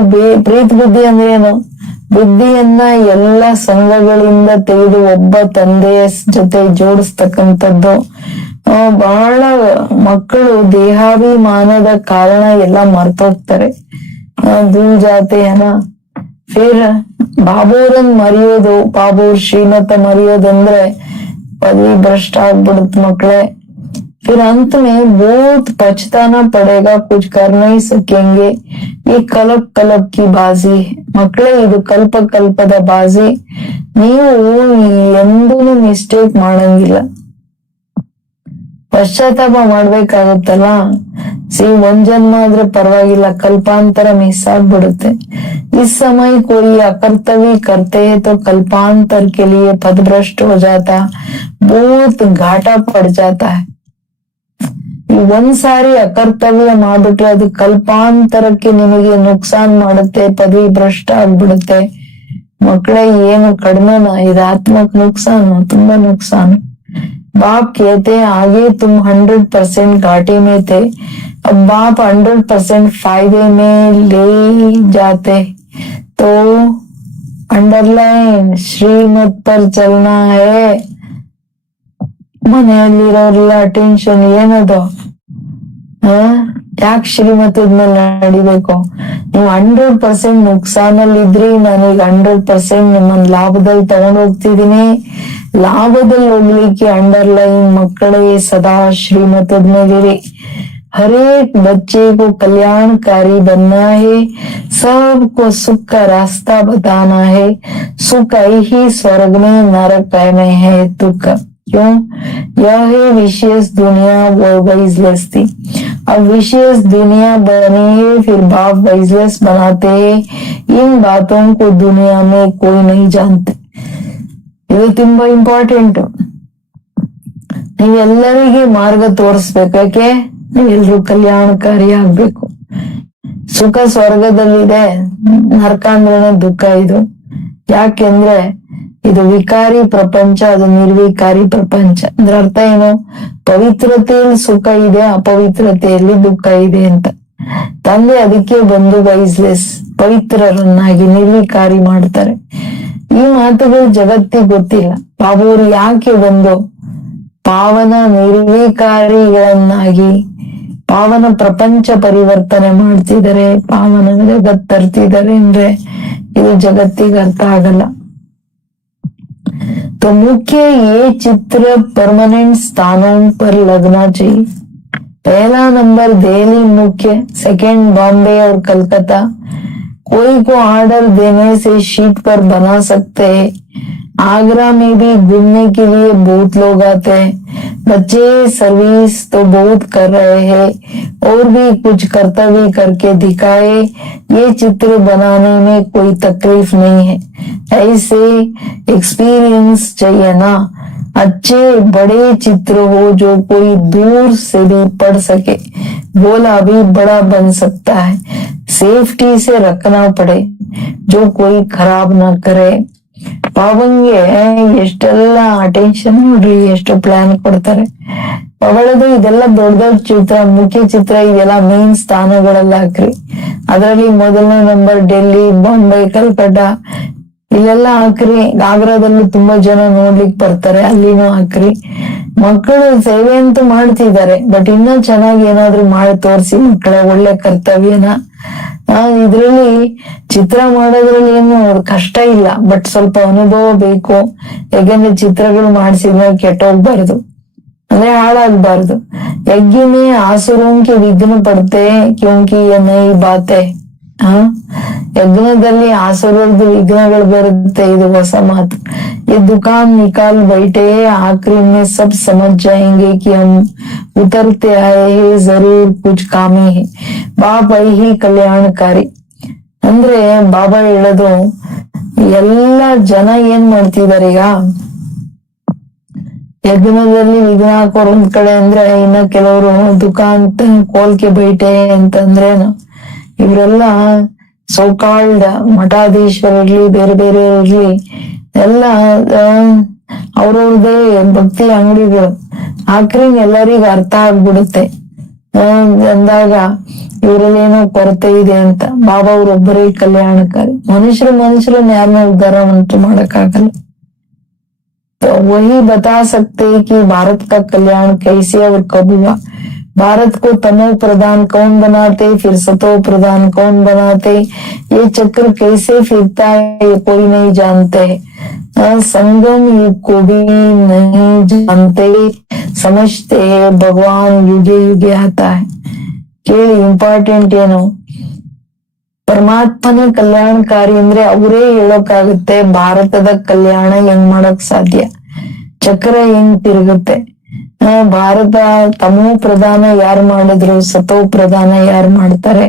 ಪ್ರೀತ ಬುದ್ಧಿ ಅಂದ್ರೆ ಏನು? ಬುದ್ಧಿಯನ್ನ ಎಲ್ಲ ಸಂಘಗಳಿಂದ ತೆಗೆದು ಒಬ್ಬ ತಂದೆಯ ಜೊತೆ ಜೋಡಿಸ್ತಕ್ಕಂಥದ್ದು. ಬಹಳ ಮಕ್ಕಳು ದೇಹಾಭಿಮಾನದ ಕಾರಣ ಎಲ್ಲ ಮರ್ತೋಗ್ತಾರೆ, ಭೂಲ್ ಜಾತೆ ಹನ. ಫಿರ್ ಬಾಬೋರನ್ ಮರೆಯೋದು, ಬಾಬೋರ್ ಶ್ರೀಮತ ಮರೆಯೋದಂದ್ರೆ ಪದವಿ ಭ್ರಷ್ಟ ಆಗ್ಬಿಡುತ್ತೆ ಮಕ್ಕಳೇ. फिर अंत में बहुत पछताना पड़ेगा, कुछ कर नहीं सकेंगे. ये कल्प कल्प की बाजी है ಮಕ್ಕಳೇ, ಇದು ಕಲ್ಪ ಕಲ್ಪದ ಬಾಜಿ. ನೀವು ಎಂದೂ ಮಿಸ್ಟೇಕ್ ಮಾಡಂಗಿಲ್ಲ, ಪಶ್ಚಾತ್ತಾಪ ಮಾಡ್ಬೇಕಾಗತ್ತಲ್ಲ. ಒಂದ್ ಜನ್ಮ ಆದ್ರೆ ಪರವಾಗಿಲ್ಲ, ಕಲ್ಪಾಂತರ ಮಿಸ್ ಆಗ್ಬಿಡುತ್ತೆ. इस समय कोई अकर्तव्य करते हैं तो कल्पांतर के लिए पदभ्रष्ट हो जाता, बहुत घाटा पड़ जाता है. ಒಂದ್ಸಾರಿ ಅಕರ್ತವ್ಯ ಮಾಡ್ಬಿಟ್ರೆ ಅದು ಕಲ್ಪಾಂತರಕ್ಕೆ ನಿಮಗೆ ನುಕ್ಸಾನ್ ಮಾಡುತ್ತೆ, ಪದವಿ ಭ್ರಷ್ಟ ಆಗ್ಬಿಡುತ್ತೆ. ಮಕ್ಕಳೇ, ಏನು ಕಡಿಮೆನ ಇದು? ಆತ್ಮಕ್ ನುಕ್ಸಾನು, ತುಂಬಾ ನುಕ್ಸಾನು. बाप कहते हैं आगे तुम 100% घाटे में थे, अब बाप 100% फायदे में ले जाते. तो अंडरलाइन श्रीमत पर चलना है. ಮನೆಯಲ್ಲಿರೋರೆಲ್ಲ ಟೆನ್ಷನ್ ಏನದು? ಯಾಕೆ ಶ್ರೀಮತದ ಮೇಲೆ ನಡಿಬೇಕು? ನೀವು 100% ನುಕ್ಸಾನಲ್ಲಿ ಇದ್ರಿ, ನಾನೀಗ 100% ನಿಮ್ಮನ್ನ ಲಾಭದಲ್ಲಿ ತಗೊಂಡ್ ಹೋಗ್ತಿದೀನಿ. ಲಾಭದಲ್ಲಿ ಹೋಗ್ಲಿಕ್ಕೆ ಅಂಡರ್ಲೈನ್ ಮಕ್ಕಳೇ ಸದಾ ಶ್ರೀಮತದ ಮೇಲಿರಿ. हर एक बच्चे को कल्याणकारी बनना है, सबको सुख का रास्ता बताना है। सुख ही स्वर्ग में, नरक में है दुख। क्यों? यह है विशेष दुनिया वो वाइजलेस थी। अब विशेष दुनिया बनी है, फिर बाप वाइजलेस बनाते हैं। इन बातों को दुनिया में कोई नहीं जानते। ಇದು ತುಂಬಾ ಇಂಪಾರ್ಟೆಂಟ್. ನೀವೆಲ್ಲರಿಗೆ ಮಾರ್ಗ ತೋರಿಸ್ಬೇಕಕ್ಕೆ ನೀವೆಲ್ರೂ ಕಲ್ಯಾಣಕಾರಿ ಆಗ್ಬೇಕು. ಸುಖ ಸ್ವರ್ಗದಲ್ಲಿದೆ, ನರಕ ಅಂದ್ರೆ ದುಃಖ. ಇದು ಯಾಕೆಂದ್ರೆ ಇದು ವಿಕಾರಿ ಪ್ರಪಂಚ, ಅದು ನಿರ್ವಿಕಾರಿ ಪ್ರಪಂಚ. ಅಂದ್ರೆ ಅರ್ಥ ಏನು? ಪವಿತ್ರತೆಯಲ್ಲಿ ಸುಖ ಇದೆ, ಅಪವಿತ್ರತೆಯಲ್ಲಿ ದುಃಖ ಇದೆ ಅಂತ. ತಂದೆ ಅದಕ್ಕೆ ಬಂದು ವೈಸ್ಲೆಸ್ ಪವಿತ್ರರನ್ನಾಗಿ ನಿರ್ವಿಕಾರಿ ಮಾಡ್ತಾರೆ. ಈ ಮಾತುಗಳು ಜಗತ್ತಿಗೆ ಗೊತ್ತಿಲ್ಲ. ಬಾಬುವರು ಯಾಕೆ ಬಂದು ಪಾವನ ನಿರ್ವಿಕಾರಿಗಳನ್ನಾಗಿ ಪಾವನ ಪ್ರಪಂಚ ಪರಿವರ್ತನೆ ಮಾಡ್ತಿದ್ದಾರೆ, ಪಾವನ ಜಗತ್ ತರ್ತಿದ್ದಾರೆ ಅಂದ್ರೆ ಇದು ಜಗತ್ತಿಗೆ ಅರ್ಥ ಆಗಲ್ಲ. तो मुख्य ये चित्र परमानेंट स्थानों पर लगना चाहिए. पहला नंबर दिल्ली मुख्य, सेकंड बॉम्बे और कलकत्ता. कोई को ऑर्डर देने से शीट पर बना सकते हैं. आगरा में भी घूमने के लिए बहुत लोग आते हैं. बच्चे सर्विस तो बहुत कर रहे हैं और भी कुछ कर्तव्य करके दिखाए. ये चित्र बनाने में कोई तकलीफ नहीं है. ऐसे एक्सपीरियंस चाहिए ना. अच्छे बड़े चित्र हो जो कोई दूर से भी पढ़ सके. बोला भी बड़ा बन सकता है. सेफ्टी से रखना पड़े, जो कोई खराब ना करे. ಪಾವಂಗೆ ಎಷ್ಟೆಲ್ಲ ಅಟೆನ್ಷನ್ ನೋಡ್ರಿ, ಎಷ್ಟು ಪ್ಲಾನ್ ಕೊಡ್ತಾರೆ. ಪವಳದು ಇದೆಲ್ಲ ದೊಡ್ಡ ದೊಡ್ಡ ಚಿತ್ರ, ಮುಖ್ಯ ಚಿತ್ರ, ಇದೆಲ್ಲ ಮೇನ್ ಸ್ಥಾನಗಳೆಲ್ಲ ಹಾಕ್ರಿ. ಅದರಲ್ಲಿ ಮೊದಲನೇ ನಂಬರ್ ಡೆಲ್ಲಿ, ಬಾಂಬೆ, ಕಲ್ಕಟ್ಟ ಇಲ್ಲೆಲ್ಲ ಹಾಕ್ರಿ. ಆಗ್ರಾದಲ್ಲಿ ತುಂಬಾ ಜನ ನೋಡ್ಲಿಕ್ ಬರ್ತಾರೆ, ಅಲ್ಲಿನೂ ಹಾಕ್ರಿ. ಮಕ್ಕಳು ಸೇವೆ ಅಂತೂ ಮಾಡ್ತಿದ್ದಾರೆ, ಬಟ್ ಇನ್ನೂ ಚೆನ್ನಾಗಿ ಏನಾದ್ರು ಮಾಡಿ ತೋರಿಸಿ ಮಕ್ಕಳ ಒಳ್ಳೆ ಕರ್ತವ್ಯನ. ಇದ್ರಲ್ಲಿ ಚಿತ್ರ ಮಾಡೋದ್ರಲ್ಲಿ ಏನು ಕಷ್ಟ ಇಲ್ಲ, ಬಟ್ ಸ್ವಲ್ಪ ಅನುಭವ ಬೇಕು. ಯಾಕಂದ್ರೆ ಚಿತ್ರಗಳು ಮಾಡಿಸಿದ್ಮೇಲೆ ಕೆಟ್ಟೋಗ್ಬಾರ್ದು, ಅಂದ್ರೆ ಹಾಳಾಗ್ಬಾರ್ದು. ಯಜ್ಞ में आसुरों के विघ्न पड़ते क्योंकि ये नई बात है. ಯಜ್ಞದಲ್ಲಿ ಆಸುರದ್ದು ವಿಘ್ನಗಳು ಬರುತ್ತೆ, ಇದು ಹೊಸ ಮಾತು. ये दुकान निकाल बैठे, आखिरी में सब समझ जाएंगे कि हम उतरते आए हैं, जरूर कुछ कामी है. ಬಾಬಾ ಹಿ ಕಲ್ಯಾಣಕಾರಿ ಅಂದ್ರೆ ಬಾಬಾ ಹೇಳೋದು, ಎಲ್ಲ ಜನ ಏನ್ ಮಾಡ್ತಿದಾರೆ ಈಗ ಯಜ್ಞದಲ್ಲಿ ವಿಘ್ನ ಹಾಕೋರ್ ಒಂದ್ ಕಡೆ ಅಂದ್ರೆ, ಇನ್ನ ಕೆಲವರು ದುಕಾನ್ ಕೋಲ್ಕೆ ಬೈಟೆ ಅಂತಂದ್ರೇನು, ಇವರೆಲ್ಲ ಸೋಕಾಲ್ಡ್ ಮಠಾಧೀಶರಿರ್ಲಿ ಬೇರೆ ಬೇರೆ ಇರ್ಲಿ ಎಲ್ಲ ಅವ್ರವ್ರದೇ ಭಕ್ತಿ ಅಂಗಡಿಗಳು ಹಾಕ್ರಿ, ಎಲ್ಲರಿಗೂ ಅರ್ಥ ಆಗ್ಬಿಡುತ್ತೆ. ಅಂದಾಗ ಇವರಲ್ಲಿ ಏನೋ ಕೊರತೆ ಇದೆ ಅಂತ. ಬಾಬಾ ಅವ್ರೊಬ್ಬರೇ ಕಲ್ಯಾಣಕಾರಿ. ಮನುಷ್ಯರನ್ನ ಯಾರನ್ನ ಉದ್ಧಾರ ಅಂತೂ ಮಾಡಕ್ಕಾಗಲ್ಲ. वही बता सकते हैं कि भारत का कल्याण कैसे और कब हुआ. भारत को तमो प्रधान कौन बनाते, फिर सतो प्रधान कौन बनाते, ये चक्र कैसे फिरता है ये कोई नहीं जानते. संगम युग को भी नहीं जानते, समझते हैं भगवान युगे युगे आता है. ಕೇಳಿ ಇಂಪಾರ್ಟೆಂಟ್ ಏನು, ಪರಮಾತ್ಮನ ಕಲ್ಯಾಣಕಾರಿ ಅಂದ್ರೆ ಅವರೇ ಹೇಳೋಕಾಗುತ್ತೆ ಭಾರತದ ಕಲ್ಯಾಣ ಹೆಂಗ್ ಮಾಡಕ್ ಸಾಧ್ಯ, ಚಕ್ರ ಹೆಂಗ್ ತಿರುಗುತ್ತೆ. ಭಾರತ ತಮೋ ಪ್ರಧಾನ ಯಾರು ಮಾಡಿದ್ರು, ಸತೋ ಪ್ರಧಾನ ಯಾರು ಮಾಡ್ತಾರೆ,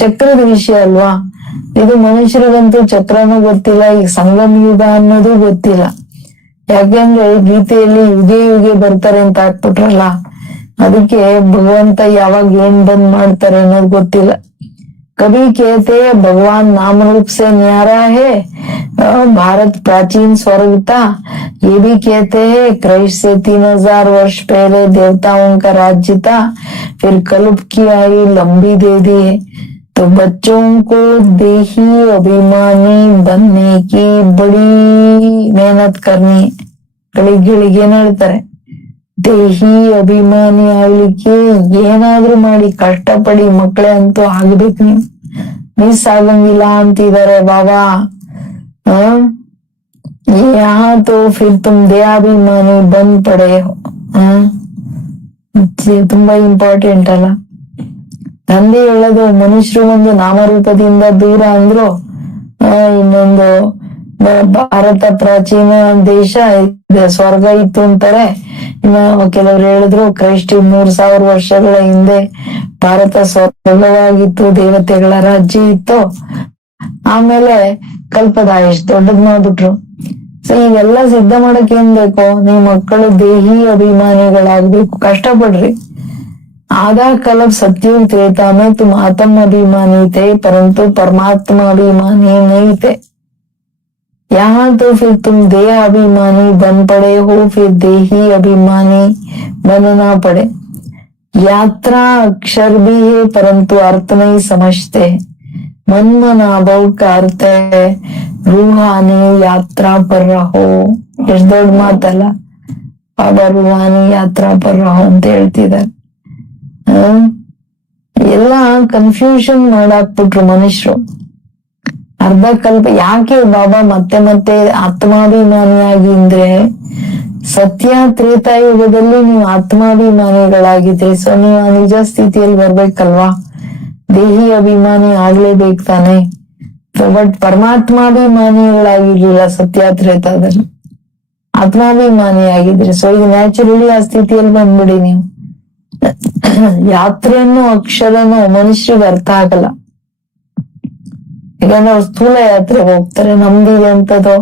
ಚಕ್ರದ ವಿಷಯ ಅಲ್ವಾ ಇದು. ಮನುಷ್ಯರಿಗಂತೂ ಚಕ್ರನೂ ಗೊತ್ತಿಲ್ಲ, ಈಗ ಸಂಗಮ ಯುಗ ಅನ್ನೋದು ಗೊತ್ತಿಲ್ಲ. ಯಾಕೆಂದ್ರೆ ಗೀತೆಯಲ್ಲಿ ಯುಗೆ ಯುಗೆ ಬರ್ತಾರೆ ಅಂತ ಹಾಕ್ಬಿಟ್ರಲ್ಲ, ಅದಕ್ಕೆ ಭಗವಂತ ಯಾವಾಗ ಏನ್ ಬಂದ್ ಮಾಡ್ತಾರೆ ಅನ್ನೋದು ಗೊತ್ತಿಲ್ಲ. कभी कहते हैं भगवान नाम रूप से न्यारा है, भारत प्राचीन स्वर्ग था. ये भी कहते हैं क्राइस्ट से 3000 वर्ष पहले देवताओं का राज्य था, फिर कलयुग की आयु लंबी दे दी है. तो बच्चों को देही अभिमानी बनने की बड़ी मेहनत करनी है. ಗಳಿಗೆ ಏನ್ ಹೇಳ್ತಾರೆ, ದೇಹಿ ಅಭಿಮಾನಿ ಆಗ್ಲಿಕ್ಕೆ ಏನಾದ್ರೂ ಮಾಡಿ ಕಷ್ಟಪಡಿ ಮಕ್ಕಳೇ ಅಂತೂ ಆಗ್ಬೇಕು. ನೀವು ಮಿಸ್ ಆಗಂಗಿಲ್ಲ ಅಂತಿದ್ದಾರೆ ಬಾಬಾ. यहाँ तो फिर तुम देहाभिमानी बन पड़े हो. ತುಂಬಾ ಇಂಪಾರ್ಟೆಂಟ್ ಅಲ್ಲ. ತಂದೆ ಹೇಳೋದು ಮನುಷ್ಯರು ಒಂದು ನಾಮರೂಪದಿಂದ ದೂರ ಅಂದ್ರು. ಇನ್ನೊಂದು ಭಾರತ ಪ್ರಾಚೀನ ದೇಶ ಸ್ವರ್ಗ ಇತ್ತು ಅಂತಾರೆ. ಇನ್ನು ಕೆಲವ್ರು ಹೇಳಿದ್ರು ಕ್ರೈಸ್ಟ್ 3000 ವರ್ಷಗಳ ಹಿಂದೆ ಭಾರತ ಸ್ವರ್ಗವಾಗಿತ್ತು, ದೇವತೆಗಳ ರಾಜ್ಯ ಇತ್ತು. ಆಮೇಲೆ ಕಲ್ಪದ ಎಷ್ಟು ದೊಡ್ಡದ್ ಮಾಡ್ಬಿಟ್ರು. ಸೊ ಇವೆಲ್ಲ ಸಿದ್ಧ ಮಾಡಕ್ ಏನ್ ಬೇಕು? ನೀವ್ ಮಕ್ಕಳು ದೇಹಿ ಅಭಿಮಾನಿಗಳಾಗ್ಬೇಕು, ಕಷ್ಟಪಡ್ರಿ. आधा कल्प सत्युग त्रेता में तुम आत्म अभिमानी थे, परंतु परमात्मा अभिमानी नहीं थे। यहाँ तो फिर तुम देह अभिमानी बन पड़े हो, फिर देही अभिमानी बनना पड़े। यात्रा अक्षर भी है परंतु अर्थ नहीं समझते। मन मनाभव का अर्थ है रूहानी यात्रा पर रहो। ಎಷ್ಟು ದೊಡ್ಡ ಮಾತಲ್ಲ ಬಾಬಾ, ರೂಹಾನಿ ಯಾತ್ರಾ ಪರ್ ರಹೋ ಅಂತ ಹೇಳ್ತಿದ್ದಾರೆ. ಎಲ್ಲ ಕನ್ಫ್ಯೂಷನ್ ಮಾಡಾಕ್ಬಿಟ್ರು ಮನುಷ್ಯರು. ಅರ್ಧ ಕಲ್ಪ ಯಾಕೆ ಬಾಬಾ ಮತ್ತೆ ಮತ್ತೆ ಆತ್ಮಾಭಿಮಾನಿಯಾಗಿ ಅಂದ್ರೆ, ಸತ್ಯ ತ್ರೇತಾಯುಗದಲ್ಲಿ ನೀವು ಆತ್ಮಾಭಿಮಾನಿಗಳಾಗಿದ್ರಿ. ಸೊ ನೀವು ನಿಜ ಸ್ಥಿತಿಯಲ್ಲಿ ಬರ್ಬೇಕಲ್ವಾ, ದೇಹಿ ಅಭಿಮಾನಿ ಆಗ್ಲೇಬೇಕು ತಾನೆ. ಬಟ್ ಪರಮಾತ್ಮಾಭಿಮಾನಿಗಳಾಗಿರ್ಲಿಲ್ಲ ಸತ್ಯ ತ್ರೇತಾದಲ್ಲಿ, ಆತ್ಮಾಭಿಮಾನಿ ಆಗಿದ್ರಿ. ಸೊ ಈಗ ನ್ಯಾಚುರಲಿ ಆ ಸ್ಥಿತಿಯಲ್ಲಿ ಬಂದ್ಬಿಡಿ ನೀವು. ಯಾತ್ರೆಯನ್ನು ಅಕ್ಷರನು ಮನುಷ್ಯರಿಗೆ ಅರ್ಥ ಆಗಲ್ಲ. ಯಾಕಂದ್ರೆ ಅವ್ರು ಸ್ಥೂಲ ಯಾತ್ರೆ ಹೋಗ್ತಾರೆ. ನಮ್ದಿದೆ ಅಂತದ್ದು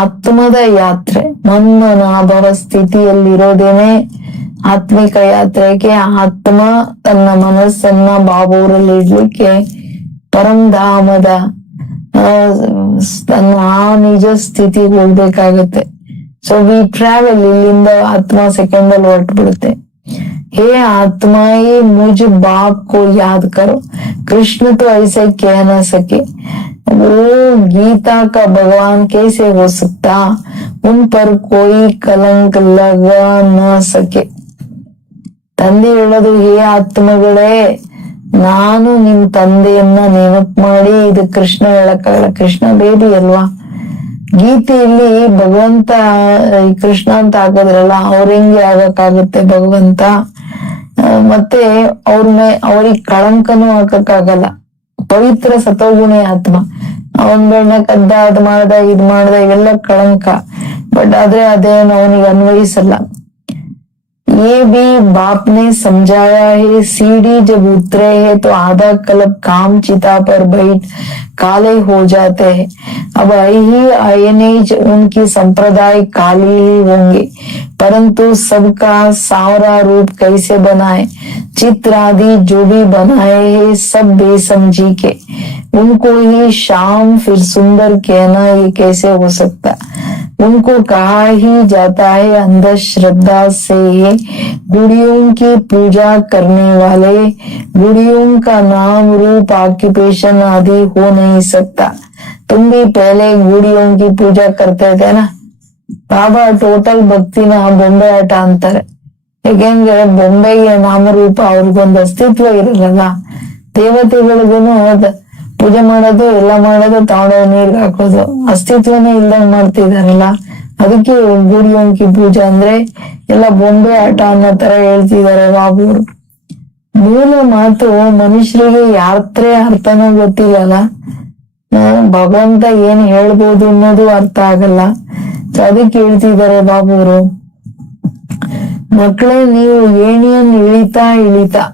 ಆತ್ಮದ ಯಾತ್ರೆ, ಮನ್ಮನಾಭವ ಸ್ಥಿತಿಯಲ್ಲಿರೋದೇನೆ ಆತ್ಮಿಕ ಯಾತ್ರೆಗೆ. ಆತ್ಮ ತನ್ನ ಮನಸ್ಸನ್ನ ಬಾಬೂರಲ್ಲಿ ಇಡ್ಲಿಕ್ಕೆ ಪರಂಧಾಮದ ತನ್ನ ಆ ನಿಜ ಸ್ಥಿತಿಗೆ ಹೋಗ್ಬೇಕಾಗತ್ತೆ. ಸೊ ವಿ ಟ್ರಾವೆಲ್, ಇಲ್ಲಿಂದ ಆತ್ಮ ಸೆಕೆಂಡ್ ಅಲ್ಲಿ ಹೊರಟು ಬಿಡುತ್ತೆ. हे आत्मा ये मुझ बाप को याद करो, कृष्ण तो ऐसे कह न सके। वो गीता का भगवान कैसे हो सकता, उन पर कोई कलंक लगा न सके। ತಂದೆ ಹೇಳೋದು, ಹೇ ಆತ್ಮಗಳೇ, ನಾನು ನಿಮ್ ತಂದೆಯನ್ನ ನೆನಪು ಮಾಡಿ. ಇದು ಕೃಷ್ಣ ಹೇಳಕ್ಕಾಗಲ್ಲ, ಕೃಷ್ಣ ಬೇಬಿ ಅಲ್ವಾ. ಗೀತೆಯಲ್ಲಿ ಭಗವಂತ ಕೃಷ್ಣ ಅಂತ ಹಾಕಿದ್ರಲ್ಲ, ಅವ್ರ ಹೆಂಗೆ ಆಗಕ್ಕಾಗುತ್ತೆ ಭಗವಂತ? ಮತ್ತೆ ಅವ್ರಿಗೆ ಕಳಂಕನೂ ಹಾಕಕ್ಕಾಗಲ್ಲ. ಪವಿತ್ರ ಸತೋಗುಣಿ ಆತ್ಮ. ಅವನ್ ಬೆಣ್ಣ ಕದ್ದ, ಅದ್ ಮಾಡ್ದ, ಇದ್ ಮಾಡ್ದ, ಇವೆಲ್ಲ ಕಳಂಕ. ಬಟ್ ಆದ್ರೆ ಅದೇನು ಅವನಿಗೆ ಅನ್ವಯಿಸಲ್ಲ. ये भी बाप ने समझाया है, सीढ़ी जब उतरे है तो आधा कल्प काम चिता पर बैठ काले हो जाते हैं। अब ही आयनेज उनकी संप्रदाय काली ही होंगे, परंतु सबका सावरा रूप कैसे बनाए? चित्र आदि जो भी बनाए हैं सब बेसमझी के, उनको ही शाम फिर सुंदर कहना ये कैसे हो सकता? उनको कहा ही जाता है अंधश्रद्धा से गुड़ियों की पूजा करने वाले। गुड़ियों का नाम रूप ऑक्यूपेशन आदि हो नहीं सकता। तुम भी पहले गुड़ियों की पूजा करते थे ना। ಬಾಬಾ ಟೋಟಲ್ ಭಕ್ತಿನ ಬೊಂಬೆ ಆಟ ಅಂತಾರೆ. ಯಾಕೆಂದ್ರೆ ಬೊಂಬೆಗೆ ನಾಮರೂಪ, ಅವ್ರಿಗೊಂದು ಅಸ್ತಿತ್ವ ಇರಲ್ಲ. ದೇವತೆಗಳಿಗೂನು ಪೂಜೆ ಮಾಡೋದು, ಎಲ್ಲ ಮಾಡೋದು, ತಗೊಂಡೋಗಿ ನೀರ್ಗೆ ಹಾಕೋದು, ಅಸ್ತಿತ್ವನೇ ಇಲ್ದಂಗ್ ಮಾಡ್ತಿದಾರಲ್ಲ. ಅದಕ್ಕೆ ಗುಡಿಯೊಂಕಿ ಪೂಜೆ ಅಂದ್ರೆ ಎಲ್ಲ ಬೊಂಬೆ ಆಟ ಅನ್ನೋ ತರ ಹೇಳ್ತಿದ್ದಾರೆ ಬಾಬುರು. ಮೂಲ ಮಾತು ಮನುಷ್ಯರಿಗೆ ಯಾತ್ರೆ ಅರ್ಥನೂ ಗೊತ್ತಿಲ್ಲಲ್ಲ. ಭಗವಂತ ಏನ್ ಹೇಳ್ಬೋದು ಅನ್ನೋದು ಅರ್ಥ ಆಗಲ್ಲ. ಅದಕ್ಕೆ ಹೇಳ್ತಿದ್ದಾರೆ ಬಾಬುರು, ಮಕ್ಕಳೇ ನೀವು ಏಣಿಯನ್ನು ಇಳಿತಾ ಇಳಿತಾ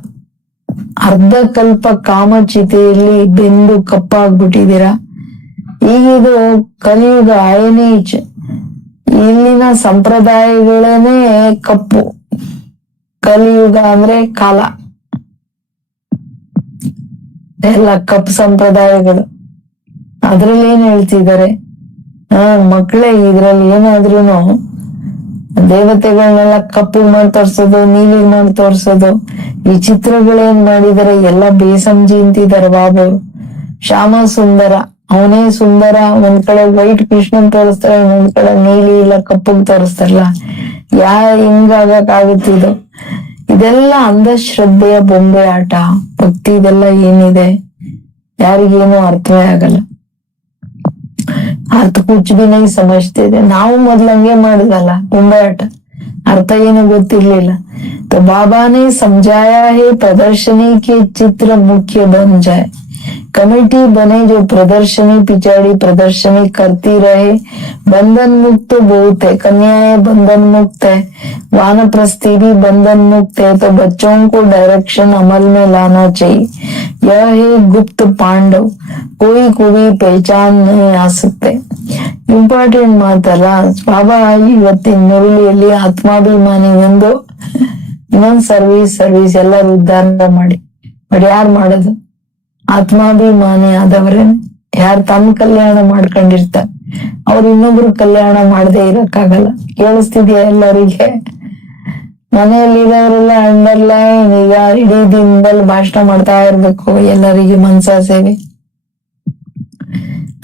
ಅರ್ಧ ಕಲ್ಪ ಕಾಮಚಿತೆಯಲ್ಲಿ ಬೆಂದು ಕಪ್ಪಾಗ್ಬಿಟ್ಟಿದ್ದೀರಾ. ಈಗಿದು ಕಲಿಯುಗ ಅಯನೇಜ್. ಇಲ್ಲಿನ ಸಂಪ್ರದಾಯಗಳೇನೆ ಕಪ್ಪು. ಕಲಿಯುಗ ಅಂದ್ರೆ ಕಾಲ, ಎಲ್ಲ ಕಪ್ಪು ಸಂಪ್ರದಾಯಗಳು. ಅದ್ರಲ್ಲಿ ಏನ್ ಹೇಳ್ತಿದ್ದಾರೆ ಮಕ್ಕಳೇ, ಇದ್ರಲ್ಲಿ ಏನಾದ್ರೂನು ದೇವತೆಗಳನ್ನೆಲ್ಲ ಕಪ್ಪು ಮಾಡಿ ತೋರ್ಸೋದು, ನೀಲಿ ಮಾಡಿ ತೋರ್ಸೋದು, ಈ ಚಿತ್ರಗಳೇನ್ ಮಾಡಿದಾರೆ ಎಲ್ಲ ಬೇಸಂಜಿ ಅಂತಿದ್ದಾರೆ ಬಾಬು. ಶ್ಯಾಮ ಸುಂದರ, ಅವನೇ ಸುಂದರ. ಒಂದ್ ಕಡೆ ವೈಟ್ ಕೃಷ್ಣನ್ ತೋರಿಸ್ತಾರೆ, ಇನ್ನೊಂದ್ ಕಡೆ ನೀಲಿ ಇಲ್ಲ ಕಪ್ಪಗ್ ತೋರಿಸ್ತಾರಲ್ಲ. ಹಿಂಗಾಗಕ್ಕಾಗುತ್ತಿದ್ದು? ಇದೆಲ್ಲ ಅಂಧಶ್ರದ್ಧೆಯ ಬೊಂಬೆ ಆಟ. ಭಕ್ತಿ ಇದೆಲ್ಲ ಏನಿದೆ ಯಾರಿಗೇನು ಅರ್ಥವೇ ಆಗಲ್ಲ. ಅರ್ಥ ಕುಚ್ ಬಿ ನೈ ಸಮಜ್ತಿದೆ. ನಾವು ಮೊದ್ಲು ಹಂಗೆ ಮಾಡಿದಲ್ಲ ಬೊಂಬೆ ಆಟ. अर्थ ಏನು ಗೊತ್ತಿರ್ಲಿಲ್ಲ. तो बाबा ने समझाया है प्रदर्शनी के चित्र मुख्य बन जाए। कमेटी बने जो प्रदर्शनी पिछाड़ी प्रदर्शनी करती रहे। बंधन मुक्त बहुत है, कन्याएं बंधन मुक्त है, वानप्रस्थी भी बंधन मुक्त है। तो बच्चों को डायरेक्शन अमल में लाना चाहिए। यह है गुप्त पांडव, कोई को भी पहचान नहीं आ सकते। ಇಂಪಾರ್ಟೆಂಟ್ ಮಾತಲ್ಲ ಬಾಬಾ. ಇವತ್ತಿನ ಮುರಳಿಯಲ್ಲಿ ಆತ್ಮಾಭಿಮಾನಿ ಒಂದು ಇನ್ನೊಂದು ಸರ್ವಿಸ್ ಎಲ್ಲರೂ ಉದ್ಧಾರ ಮಾಡಿ ಬಟ್ ಯಾರು ಮಾಡೋದು? ಆತ್ಮಾಭಿಮಾನಿ ಆದವ್ರೇನೆ. ಯಾರು ತಮ್ಮ ಕಲ್ಯಾಣ ಮಾಡ್ಕೊಂಡಿರ್ತಾರೆ ಅವ್ರು ಇನ್ನೊಬ್ರು ಕಲ್ಯಾಣ ಮಾಡದೆ ಇರಕ್ಕಾಗಲ್ಲ. ಕೇಳಿಸ್ತಿದ್ಯಾ ಎಲ್ಲರಿಗೆ? ಮನೆಯಲ್ಲಿರೋರೆಲ್ಲ ಅಂಡರ್ಲೈನ್. ಈಗ ಇಡೀ ದಿನದಲ್ಲಿ ಭಾಷಣ ಮಾಡ್ತಾ ಇರ್ಬೇಕು ಎಲ್ಲರಿಗೆ ಮನ್ಸ ಸೇವೆ.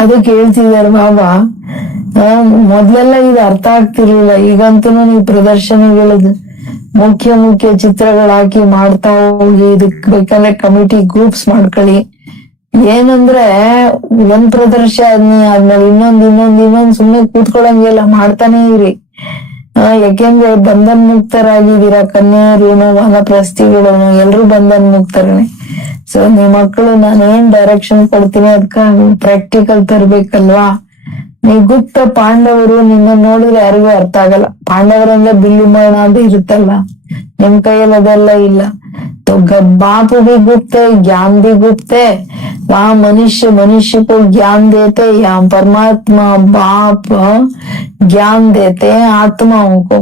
ಅದಕ್ಕೆ ಹೇಳ್ತಿದಾರೆ ಬಾಬಾ, ಮೊದ್ಲೆಲ್ಲ ಇದು ಅರ್ಥ ಆಗ್ತಿರ್ಲಿಲ್ಲ. ಈಗಂತೂ ನೀವು ಪ್ರದರ್ಶನಗಳದ್ದು ಮುಖ್ಯ ಚಿತ್ರಗಳು ಹಾಕಿ ಮಾಡ್ತಾ ಹೋಗಿ. ಇದಕ್ ಬೇಕಂದ್ರೆ ಕಮಿಟಿ ಗ್ರೂಪ್ಸ್ ಮಾಡ್ಕೊಳ್ಳಿ. ಏನಂದ್ರೆ ಒಂದ್ ಪ್ರದರ್ಶನ ಆದ್ಮೇಲೆ ಇನ್ನೊಂದ್ ಸುಮ್ನೆ ಕೂತ್ಕೊಳಂಗಿಲ್ಲ, ಮಾಡ್ತಾನೆ ಇರಿ. ಯಾಕೆಂದ್ರೆ ಬಂಧನ್ ಮುಕ್ತರಾಗಿದ್ದೀರಾ. ಕನ್ಯಾಯರು ವಾನಪ್ರಸ್ಥಿಗಳು ಎಲ್ರು ಬಂಧನ್ ಮುಕ್ತರನೆ. ಸೊ ನಿಮ್ ಮಕ್ಕಳು ನಾನೇನ್ ಡೈರೆಕ್ಷನ್ ಕೊಡ್ತೀನಿ ಅದಕ್ಕ ಪ್ರಾಕ್ಟಿಕಲ್ ತರ್ಬೇಕಲ್ವಾ? ನೀ ಗುಪ್ತ ಪಾಂಡವರು ನಿನ್ನ ನೋಡಿದ್ರೆ ಯಾರಿಗೂ ಅರ್ಥ ಆಗಲ್ಲ. ಪಾಂಡವರಂದ್ರೆ ಬಿಲ್ಲು ಮರಣ ಅಂತ ಇರುತ್ತಲ್ಲ, ನಿಮ್ ಕೈಯಲ್ಲಿ ಅದೆಲ್ಲ ಇಲ್ಲ. तो बाप भी गुप्त है, ज्ञान भी गुप्त है। वहाँ मनुष्य को ज्ञान देते, यहाँ परमात्मा बाप ज्ञान देते हैं आत्माओं को।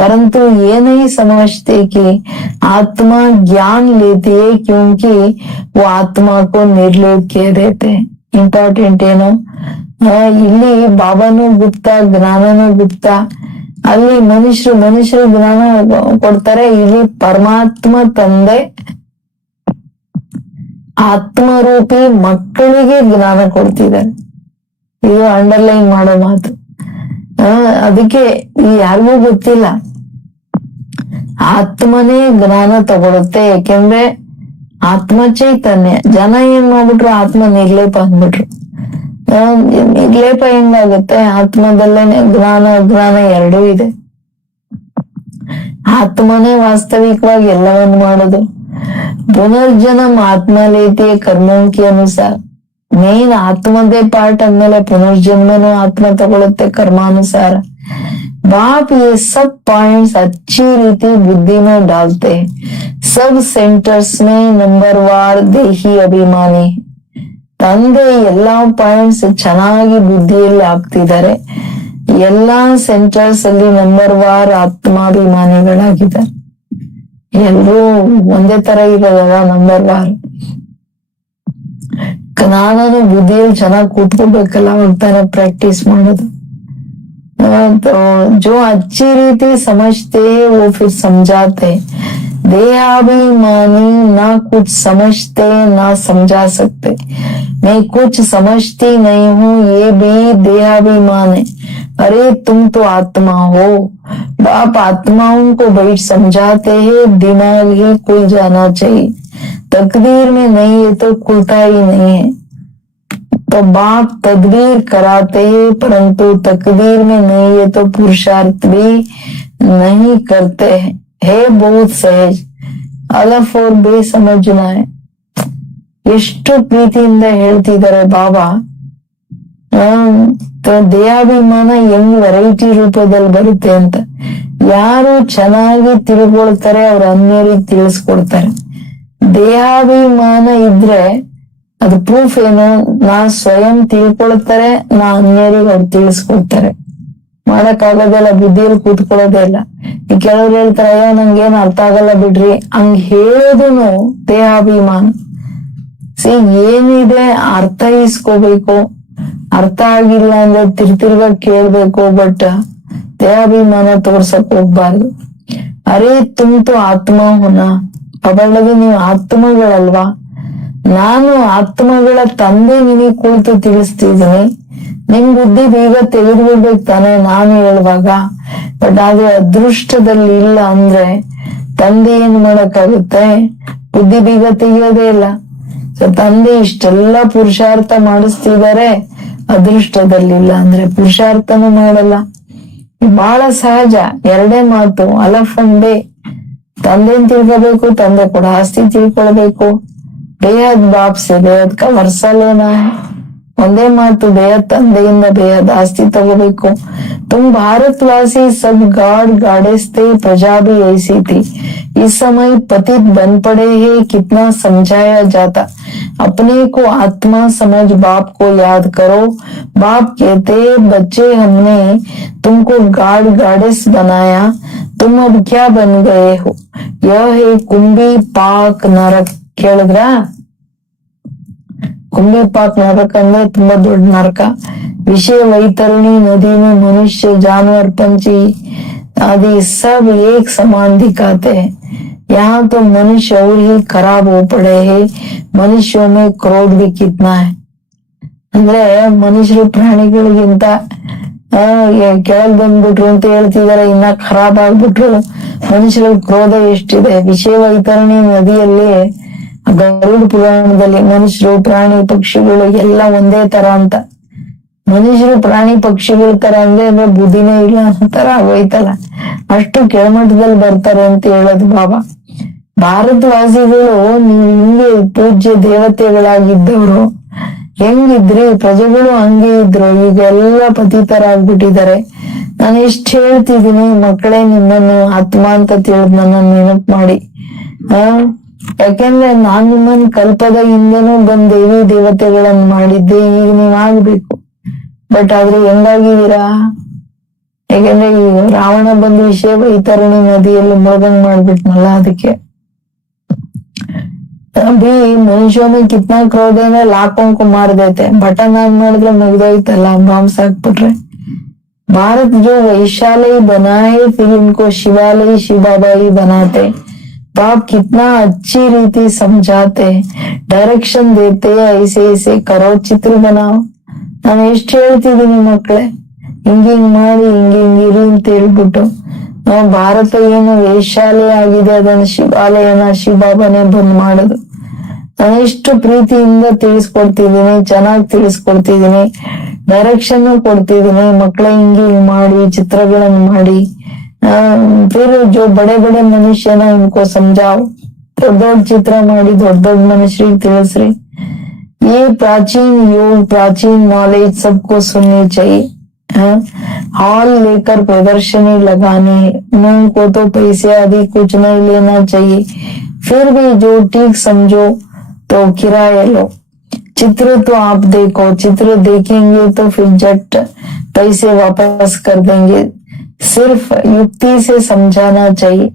परंतु ये नहीं समझते कि आत्मा ज्ञान लेती है क्योंकि वो आत्मा को निर्लेप किए देते हैं। इंपॉर्टेंट ಏನು? ಇಲ್ಲಿ ಬಾಬಾನು ಗುಪ್ತ, ಜ್ಞಾನನು ಗುಪ್ತ. ಅಲ್ಲಿ ಮನುಷ್ಯರು ಜ್ಞಾನ ಕೊಡ್ತಾರೆ. ಇಲ್ಲಿ ಪರಮಾತ್ಮ ತಂದೆ ಆತ್ಮರೂಪಿ ಮಕ್ಕಳಿಗೆ ಜ್ಞಾನ ಕೊಡ್ತಿದ್ದಾರೆ. ಇದು ಅಂಡರ್ಲೈನ್ ಮಾಡೋ ಮಾತು. ಅದಕ್ಕೆ ಯಾರಿಗೂ ಗೊತ್ತಿಲ್ಲ. ಆತ್ಮನೇ ಜ್ಞಾನ ತಗೊಳುತ್ತೆ. ಯಾಕೆಂದ್ರೆ ಆತ್ಮ ಚೈತನ್ಯ. ಜನ ಏನ್ ಮಾಡ್ಬಿಟ್ರು? ಆತ್ಮ ನಿರ್ಲೇಪ ಅಂದ್ಬಿಟ್ರು. ನಿರ್ಲೇಪ ಹೆಂಗಾಗುತ್ತೆ? ಆತ್ಮದಲ್ಲೇನೆ ಜ್ಞಾನ ಎರಡೂ ಇದೆ. ಆತ್ಮನೇ ವಾಸ್ತವಿಕವಾಗಿ ಎಲ್ಲವನ್ನು ಮಾಡೋದು. ಪುನರ್ಜನ್ಮ ಆತ್ಮ ಲೇತಿ ಕರ್ಮೋं के अनुसार. ಮೇನ್ ಆತ್ಮದೇ ಪಾರ್ಟ್ ಅಂದ್ಮೇಲೆ ಪುನರ್ಜನ್ಮನು ಆತ್ಮ ತಗೊಳುತ್ತೆ ಕರ್ಮಾನುಸಾರ. बाप ये सब पॉइंट्स अच्छी रीति बुद्धि में डालते हैं। सब सेंटर्स में नंबरवार देही अभिमानी. ತಂದೆ ಎಲ್ಲಾ ಪಾಯಿಂಟ್ಸ್ ಚೆನ್ನಾಗಿ ಬುದ್ಧಿಯಲ್ಲಿ ಹಾಕ್ತಿದ್ದಾರೆ. ಎಲ್ಲಾ ಸೆಂಟರ್ಸ್ ಅಲ್ಲಿ ನಂಬರ್ ವಾರ್ ಆತ್ಮಾಭಿಮಾನಿಗಳಾಗಿದ್ದಾರೆ. ಎಲ್ರೂ ಒಂದೇ ತರ ಇರೋದಲ್ಲ, ನಂಬರ್ ವಾರ್. ಜ್ಞಾನನು ಬುದ್ಧಿಯಲ್ಲಿ ಚೆನ್ನಾಗಿ ಕೂತ್ಕೋಬೇಕಲ್ಲ, ಹೋಗ್ತಾನೆ ಪ್ರಾಕ್ಟೀಸ್ ಮಾಡೋದು. तो जो अच्छी रीति समझते हैं वो फिर समझाते हैं। देहाभिमानी ना कुछ समझते ना समझा सकते। मैं कुछ समझती नहीं हूँ, ये भी देहाभिमान है। अरे तुम तो आत्मा हो। बाप आत्माओं को बैठ समझाते हैं, दिमाग ही खुल जाना चाहिए। तकदीर में नहीं है तो खुलता ही नहीं है। तो बाप तदबीर कराते हैं, परंतु तकदीर में नहीं है तो पुरुषार्थ भी नहीं करते हैं। है बहुत सहज, अलफ और बेसमझना है. ಎಷ್ಟು ಪ್ರೀತಿಯಿಂದ ಹೇಳ್ತಿದ್ದಾರೆ ಬಾಬಾ. ದೇಹಾಭಿಮಾನ ಹೆಂಗ್ ವೆರೈಟಿ ರೂಪದಲ್ಲಿ ಬರುತ್ತೆ ಅಂತ. ಯಾರು ಚೆನ್ನಾಗಿ ತಿಳ್ಕೊಳ್ತಾರೆ ಅವ್ರ ಅನ್ಯರಿಗೆ ತಿಳಿಸ್ಕೊಡ್ತಾರೆ. ದೇಹಾಭಿಮಾನ ಇದ್ರೆ ಅದು ಪ್ರೂಫ್ ಏನು? ನಾ ಸ್ವಯಂ ತಿಳ್ಕೊಳ್ತಾರೆ, ನಾ ಅನ್ಯರಿಗೆ ಅವ್ರು ತಿಳಿಸ್ಕೊಡ್ತಾರೆ. ಮಾಡಕ್ ಆಗೋದೆಲ್ಲ, ಬುದ್ಧಿಯಲ್ಲಿ ಕೂತ್ಕೊಳ್ಳೋದೇ ಇಲ್ಲ. ಈ ಕೆಲವ್ರು ಹೇಳ್ತಾರೆ, ಅಯ್ಯೋ ನಂಗೇನ್ ಅರ್ಥ ಆಗಲ್ಲ ಬಿಡ್ರಿ, ಹಂಗ್ ಹೇಳೋದನು ದೇಹಾಭಿಮಾನ. ಏನಿದೆ ಅರ್ಥ ಇಸ್ಕೋಬೇಕು. ಅರ್ಥ ಆಗಿಲ್ಲ ಅಂದ್ರೆ ತಿರ್ಗ ಕೇಳ್ಬೇಕು. ಬಟ್ ದೇಹಾಭಿಮಾನ ತೋರ್ಸಕ್ ಹೋಗ್ಬಾರ್ದು. ಅರೇ ತುಂತು ಆತ್ಮ ಹುನ, ಅವಳಿಗೆ ನೀವು ಆತ್ಮಗಳಲ್ವಾ? ನಾನು ಆತ್ಮಗಳ ತಂದೆ ನಿಮಗೆ ಕುಳಿತು ತಿಳಿಸ್ತಿದ್ದೀನಿ. ನಿಮ್ ಬುದ್ಧಿ ಬೇಗ ತೆಗೆದು ಬಿಡ್ಬೇಕು ತಾನೆ ನಾನು ಹೇಳುವಾಗ. ಬಟ್ ಅದು ಅದೃಷ್ಟದಲ್ಲಿ ಇಲ್ಲ ಅಂದ್ರೆ ತಂದೆ ಏನ್ ಮಾಡಕ್ಕಾಗುತ್ತೆ? ಬುದ್ಧಿ ಬೇಗ ತೆಗಿಯೋದೇ ಇಲ್ಲ. ಸೊ ತಂದೆ ಇಷ್ಟೆಲ್ಲ ಪುರುಷಾರ್ಥ ಮಾಡಿಸ್ತಿದ್ದಾರೆ, ಅದೃಷ್ಟದಲ್ಲಿಲ್ಲ ಅಂದ್ರೆ ಪುರುಷಾರ್ಥನೂ ಮಾಡಲ್ಲ. ಬಹಳ ಸಹಜ. ಎರಡೇ ಮಾತು, ಅಲಫ್ ಅಂಡ್ ಬೇ. ತಂದೆನ್ ತಿಳ್ಕೋಬೇಕು, ತಂದೆ ಕೂಡ ಆಸ್ತಿ ತಿಳ್ಕೊಳ್ಬೇಕು. ಬೇಹದ್ ಬಾಪ್ ಸೆ ಬೇಹದ್ ಕಾ ವರ್ಸ ಲೇನಾ ಹೈ. ಒಂದೇ ಮಾತು, ಬೇಹದ್ ತಂದೆಯಿಂದ ಬೇಹದ್ ಆಸ್ತಿ ತಗೋಬೇಕು. तुम भारतवासी सब गाड़ गाड़ेस थे, प्रजा भी ऐसी थी. इस समय पतित बन पड़े हैं, कितना समझाया जाता. अपने को आत्मा समझ बाप को याद करो. बाप कहते, बच्चे हमने तुमको गाड़ गाड़ेस बनाया, तुम अब क्या बन गए हो. यह है कुंभी पाक नरक. ಕೇಳಿದ್ರಾ? कुंभी पाक नरक ಅಂದ್ರೆ ತುಂಬಾ ದೊಡ್ಡ ನರಕ. विषय वैतरणी नदी में मनुष्य जानवर पंछी आदि सब एक समान दिखाते हैं. यहाँ तो मनुष्य और ही खराब हो पड़े हैं. मनुष्यों में क्रोध भी कितना है. ಅಂದ್ರೆ ಮನುಷ್ಯರು ಪ್ರಾಣಿಗಳಿಗಿಂತ ಕೆಳಗ್ ಬಂದ್ಬಿಟ್ರು ಅಂತ ಹೇಳ್ತಿದಾರೆ. ಇನ್ನ ಖರಾಬ್ ಆಗ್ಬಿಟ್ರು. ಮನುಷ್ಯರ ಕ್ರೋಧ ಎಷ್ಟಿದೆ. ವಿಷಯ ವೈತರಣಿ ನದಿಯಲ್ಲಿ ಗರುಡ ಪುರಾಣದಲ್ಲಿ ಮನುಷ್ಯರು ಪ್ರಾಣಿ ಪಕ್ಷಿಗಳು ಎಲ್ಲ ಒಂದೇ ತರ ಅಂತ. ಮನುಷ್ಯರು ಪ್ರಾಣಿ ಪಕ್ಷಿಗಳ ತರ ಅಂದ್ರೆ ಬುದ್ಧಿನೇ ಇಲ್ಲ ತರ ಆಗೋಯ್ತಲ್ಲ. ಅಷ್ಟು ಕೆಳಮಟ್ಟದಲ್ಲಿ ಬರ್ತಾರೆ ಅಂತ ಹೇಳೋದು ಬಾಬಾ. ಭಾರತವಾಸಿಗಳು ನೀವು ಹಿಂಗೆ ಪೂಜ್ಯ ದೇವತೆಗಳಾಗಿದ್ದವರು ಹೆಂಗಿದ್ರಿ, ಪ್ರಜೆಗಳು ಹಂಗೆ ಇದ್ರು. ಈಗ ಎಲ್ಲ ಪತಿತರಾಗ್ಬಿಟ್ಟಿದ್ದಾರೆ. ನಾನು ಎಷ್ಟ್ ಹೇಳ್ತಿದ್ದೀನಿ, ಮಕ್ಕಳೇ ನಿಮ್ಮನ್ನು ಆತ್ಮ ಅಂತ ತಿಳಿದ್ ನನ್ನ ನೆನಪು ಮಾಡಿ. ಯಾಕೆಂದ್ರೆ ನಾನ್ ನಿಮ್ಮನ್ನ ಕಲ್ಪದ ಹಿಂದೆನೂ ಬಂದ್ ದೇವಿ ದೇವತೆಗಳನ್ನ ಮಾಡಿದ್ದೆ. ಈಗ ನೀವ್ ಆಗ್ಬೇಕು. ಬಟ್ ಆದ್ರೆ ಹೆಂಗಾಗಿದ್ದೀರಾ? ಯಾಕಂದ್ರೆ ಈ ರಾವಣ ಬಂದು ವಿಷಯ ವೈತರಣಿ ನದಿಯಲ್ಲಿ ಮುಳುಗಂಗ್ ಮಾಡ್ಬಿಟ್ನಲ್ಲ. ಅದಕ್ಕೆ अभी मनुष्यों में कितना क्रोध है ना, लाखों को मार देते. बटन ऑन ಮಾಡಿದ್ರೆ ಮುಗ್ದೋಯ್ತಲ್ಲ, ಬಾಂಬ್ಸ್ ಹಾಕ್ಬಿಟ್ರೆ. भारत जो वैशाली बनाए, फिर इनको शिवालय शिव बाबा ही बनाते. बाप कितना अच्छी रीति समझाते, डायरेक्शन देते. ऐसे ऐसे करो, चित्र बनाओ. ನಾನು ಎಷ್ಟು ಹೇಳ್ತಿದ್ದೀನಿ ಮಕ್ಕಳೇ, ಹಿಂಗಿಂಗ್ ಮಾಡಿ ಹಿಂಗಿರಿ ಅಂತ ಹೇಳ್ಬಿಟ್ಟು. ನಾವು ಭಾರತ ಏನು ವೈಶಾಲ್ಯ ಆಗಿದೆ, ಅದನ್ನ ಶಿವಾಲಯನ ಶಿವಬಾಬಾನೇ ಬಂದ್ ಮಾಡೋದು. ನಾನು ಎಷ್ಟು ಪ್ರೀತಿಯಿಂದ ತಿಳಿಸ್ಕೊಡ್ತಿದ್ದೀನಿ, ಚೆನ್ನಾಗಿ ತಿಳಿಸ್ಕೊಡ್ತಿದ್ದೀನಿ, ಡೈರೆಕ್ಷನ್ ಕೊಡ್ತಿದ್ದೀನಿ. ಮಕ್ಕಳ ಹಿಂಗೆ ಮಾಡಿ ಚಿತ್ರಗಳನ್ನ ಮಾಡಿ. ಫಿರ್ ಜೋ ಬಡೆ ಬಡೆ ಮನುಷ್ಯನ ಇನ್ಕೋ ಸಮझाओ. ದೊಡ್ಡ ದೊಡ್ಡ ಚಿತ್ರ ಮಾಡಿ ದೊಡ್ಡ ದೊಡ್ಡ ಮನುಷ್ಯರಿಗೆ ತಿಳಿಸ್ರಿ. ये प्राचीन योग, प्राचीन नॉलेज सबको सुननी चाहिए. हॉल लेकर प्रदर्शनी लगाने, उनको तो पैसे आदि कुछ नहीं लेना चाहिए. फिर भी जो ठीक समझो तो किराया लो. चित्र तो आप देखो, चित्र देखेंगे तो फिर झट पैसे वापस कर देंगे. सिर्फ युक्ति से समझाना चाहिए.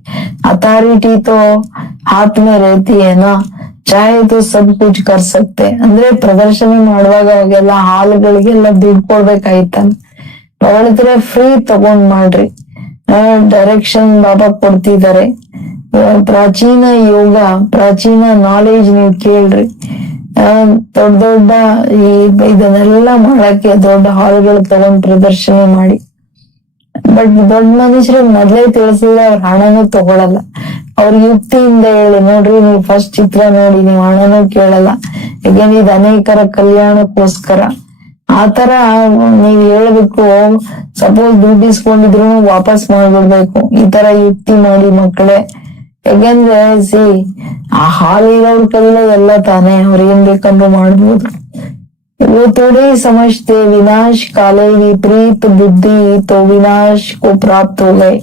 अथॉरिटी तो हाथ में रहती है ना, ಚಾಹೆ तो सब कुछ कर सकते. ಅಂದ್ರೆ ಪ್ರದರ್ಶನ ಮಾಡುವಾಗ ಅವಾಗೆಲ್ಲ ಹಾಲ್ಗಳಿಗೆಲ್ಲ ದುಡ್ಡು ಕೊಡ್ಬೇಕಾಯ್ತಲ್ಲ. ಅವಳಿದ್ರೆ ಫ್ರೀ ತಗೊಂಡ್ ಮಾಡ್ರಿ. ಡೈರೆಕ್ಷನ್ ಬಾಬಾ ಕೊಡ್ತಿದ್ದಾರೆ. ಪ್ರಾಚೀನ ಯೋಗ, ಪ್ರಾಚೀನ ನಾಲೆಜ್ ನೀವು ಕೇಳ್ರಿ. ದೊಡ್ಡ ದೊಡ್ಡ ಇದನ್ನೆಲ್ಲ ಮಾಡಕ್ಕೆ ದೊಡ್ಡ ಹಾಲ್ಗಳು ತಗೊಂಡ್ ಪ್ರದರ್ಶನ ಮಾಡಿ. ಬಟ್ ದೊಡ್ಡ ಮನುಷ್ಯರಿಗೆ ಮೊದ್ಲೇ ತಿಳಿಸಿದ್ರೆ ಅವ್ರ ಹಣನೂ ತಗೊಳಲ್ಲ. ಅವ್ರ ಯುಕ್ತಿಯಿಂದ ಹೇಳಿ, ನೋಡ್ರಿ ನೀವು ಫಸ್ಟ್ ಚಿತ್ರ ನೋಡಿ, ನೀವು ಹಣನೂ ಕೇಳಲ್ಲ. ಯಾಕೆಂದ್ರೆ ಇದು ಅನೇಕರ ಕಲ್ಯಾಣಕ್ಕೋಸ್ಕರ. ಆತರ ನೀವ್ ಹೇಳ್ಬೇಕು. ಸಪೋಸ್ ದುಡ್ಡು ಇಸ್ಕೊಂಡಿದ್ರು ವಾಪಸ್ ಮಾಡ್ಬಿಡ್ಬೇಕು. ಈ ತರ ಯುಕ್ತಿ ಮಾಡಿ ಮಕ್ಕಳೇ. ಯಾಕೆಂದ್ರೆ ಆ ಹಾಲಿರೋರ್ ಕೈಲೇ ಎಲ್ಲ ತಾನೇ, ಅವ್ರ ಏನ್ ಬೇಕಂದ್ರೂ ಮಾಡ್ಬೋದು. वो थोड़े ही समझते, विनाश काले विपरीत बुद्धि तो विनाश को प्राप्त हो गए.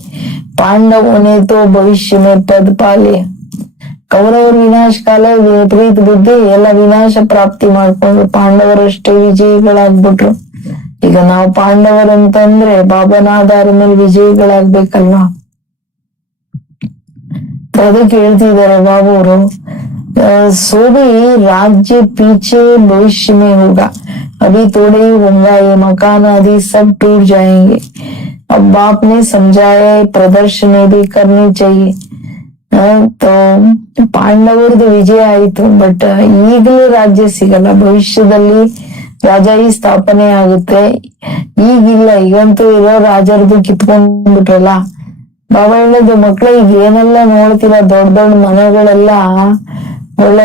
पांडवों ने तो भविष्य में पद पाले. ಕೌರವರು ವಿನಾಶ ಕಾಲ ವಿಪರೀತ ಬುದ್ಧಿ ಎಲ್ಲ ವಿನಾಶ ಪ್ರಾಪ್ತಿ ಮಾಡ್ಕೊಂಡು ಪಾಂಡವರಷ್ಟೇ ವಿಜಯಿಗಳಾಗ್ಬಿಟ್ರು. ಈಗ ನಾವು ಪಾಂಡವರು ಅಂತಂದ್ರೆ ಬಾಬನ ಆಧಾರ ಮೇಲೆ ವಿಜಯಿಗಳಾಗ್ಬೇಕಲ್ವಾ. ಅದಕ್ಕೆ ಹೇಳ್ತಿದ್ದಾರೆ ಬಾಬು ಅವರು, सो भी राज्य पीछे भविष्य में होगा, अभी थोड़े ही होगा. ये मकान आदि सब टूट जाएंगे. अब बाप ने समझाया, प्रदर्शनी भी करनी चाहिए. तो ಪಾಂಡವರದು ವಿಜಯ ಆಯ್ತು. ಬಟ್ ಈಗಲೂ ರಾಜ್ಯ ಸಿಗಲ್ಲ. ಭವಿಷ್ಯದಲ್ಲಿ ರಾಜಾಯಿ ಸ್ಥಾಪನೆ ಆಗುತ್ತೆ. ಈಗಿಲ್ಲ. ಈಗಂತೂ ಇರೋ ರಾಜರದು ಕಿತ್ಕೊಂಡ್ಬಿಟ್ರಲ್ಲ. ಬಾಬಾ ಹೇಳೋದು, ಮಕ್ಳು ಈಗ ಏನೆಲ್ಲ ನೋಡ್ತೀರಾ, ದೊಡ್ಡ ದೊಡ್ಡ ಮನೆಗಳೆಲ್ಲ ಒಳ್ಳೆ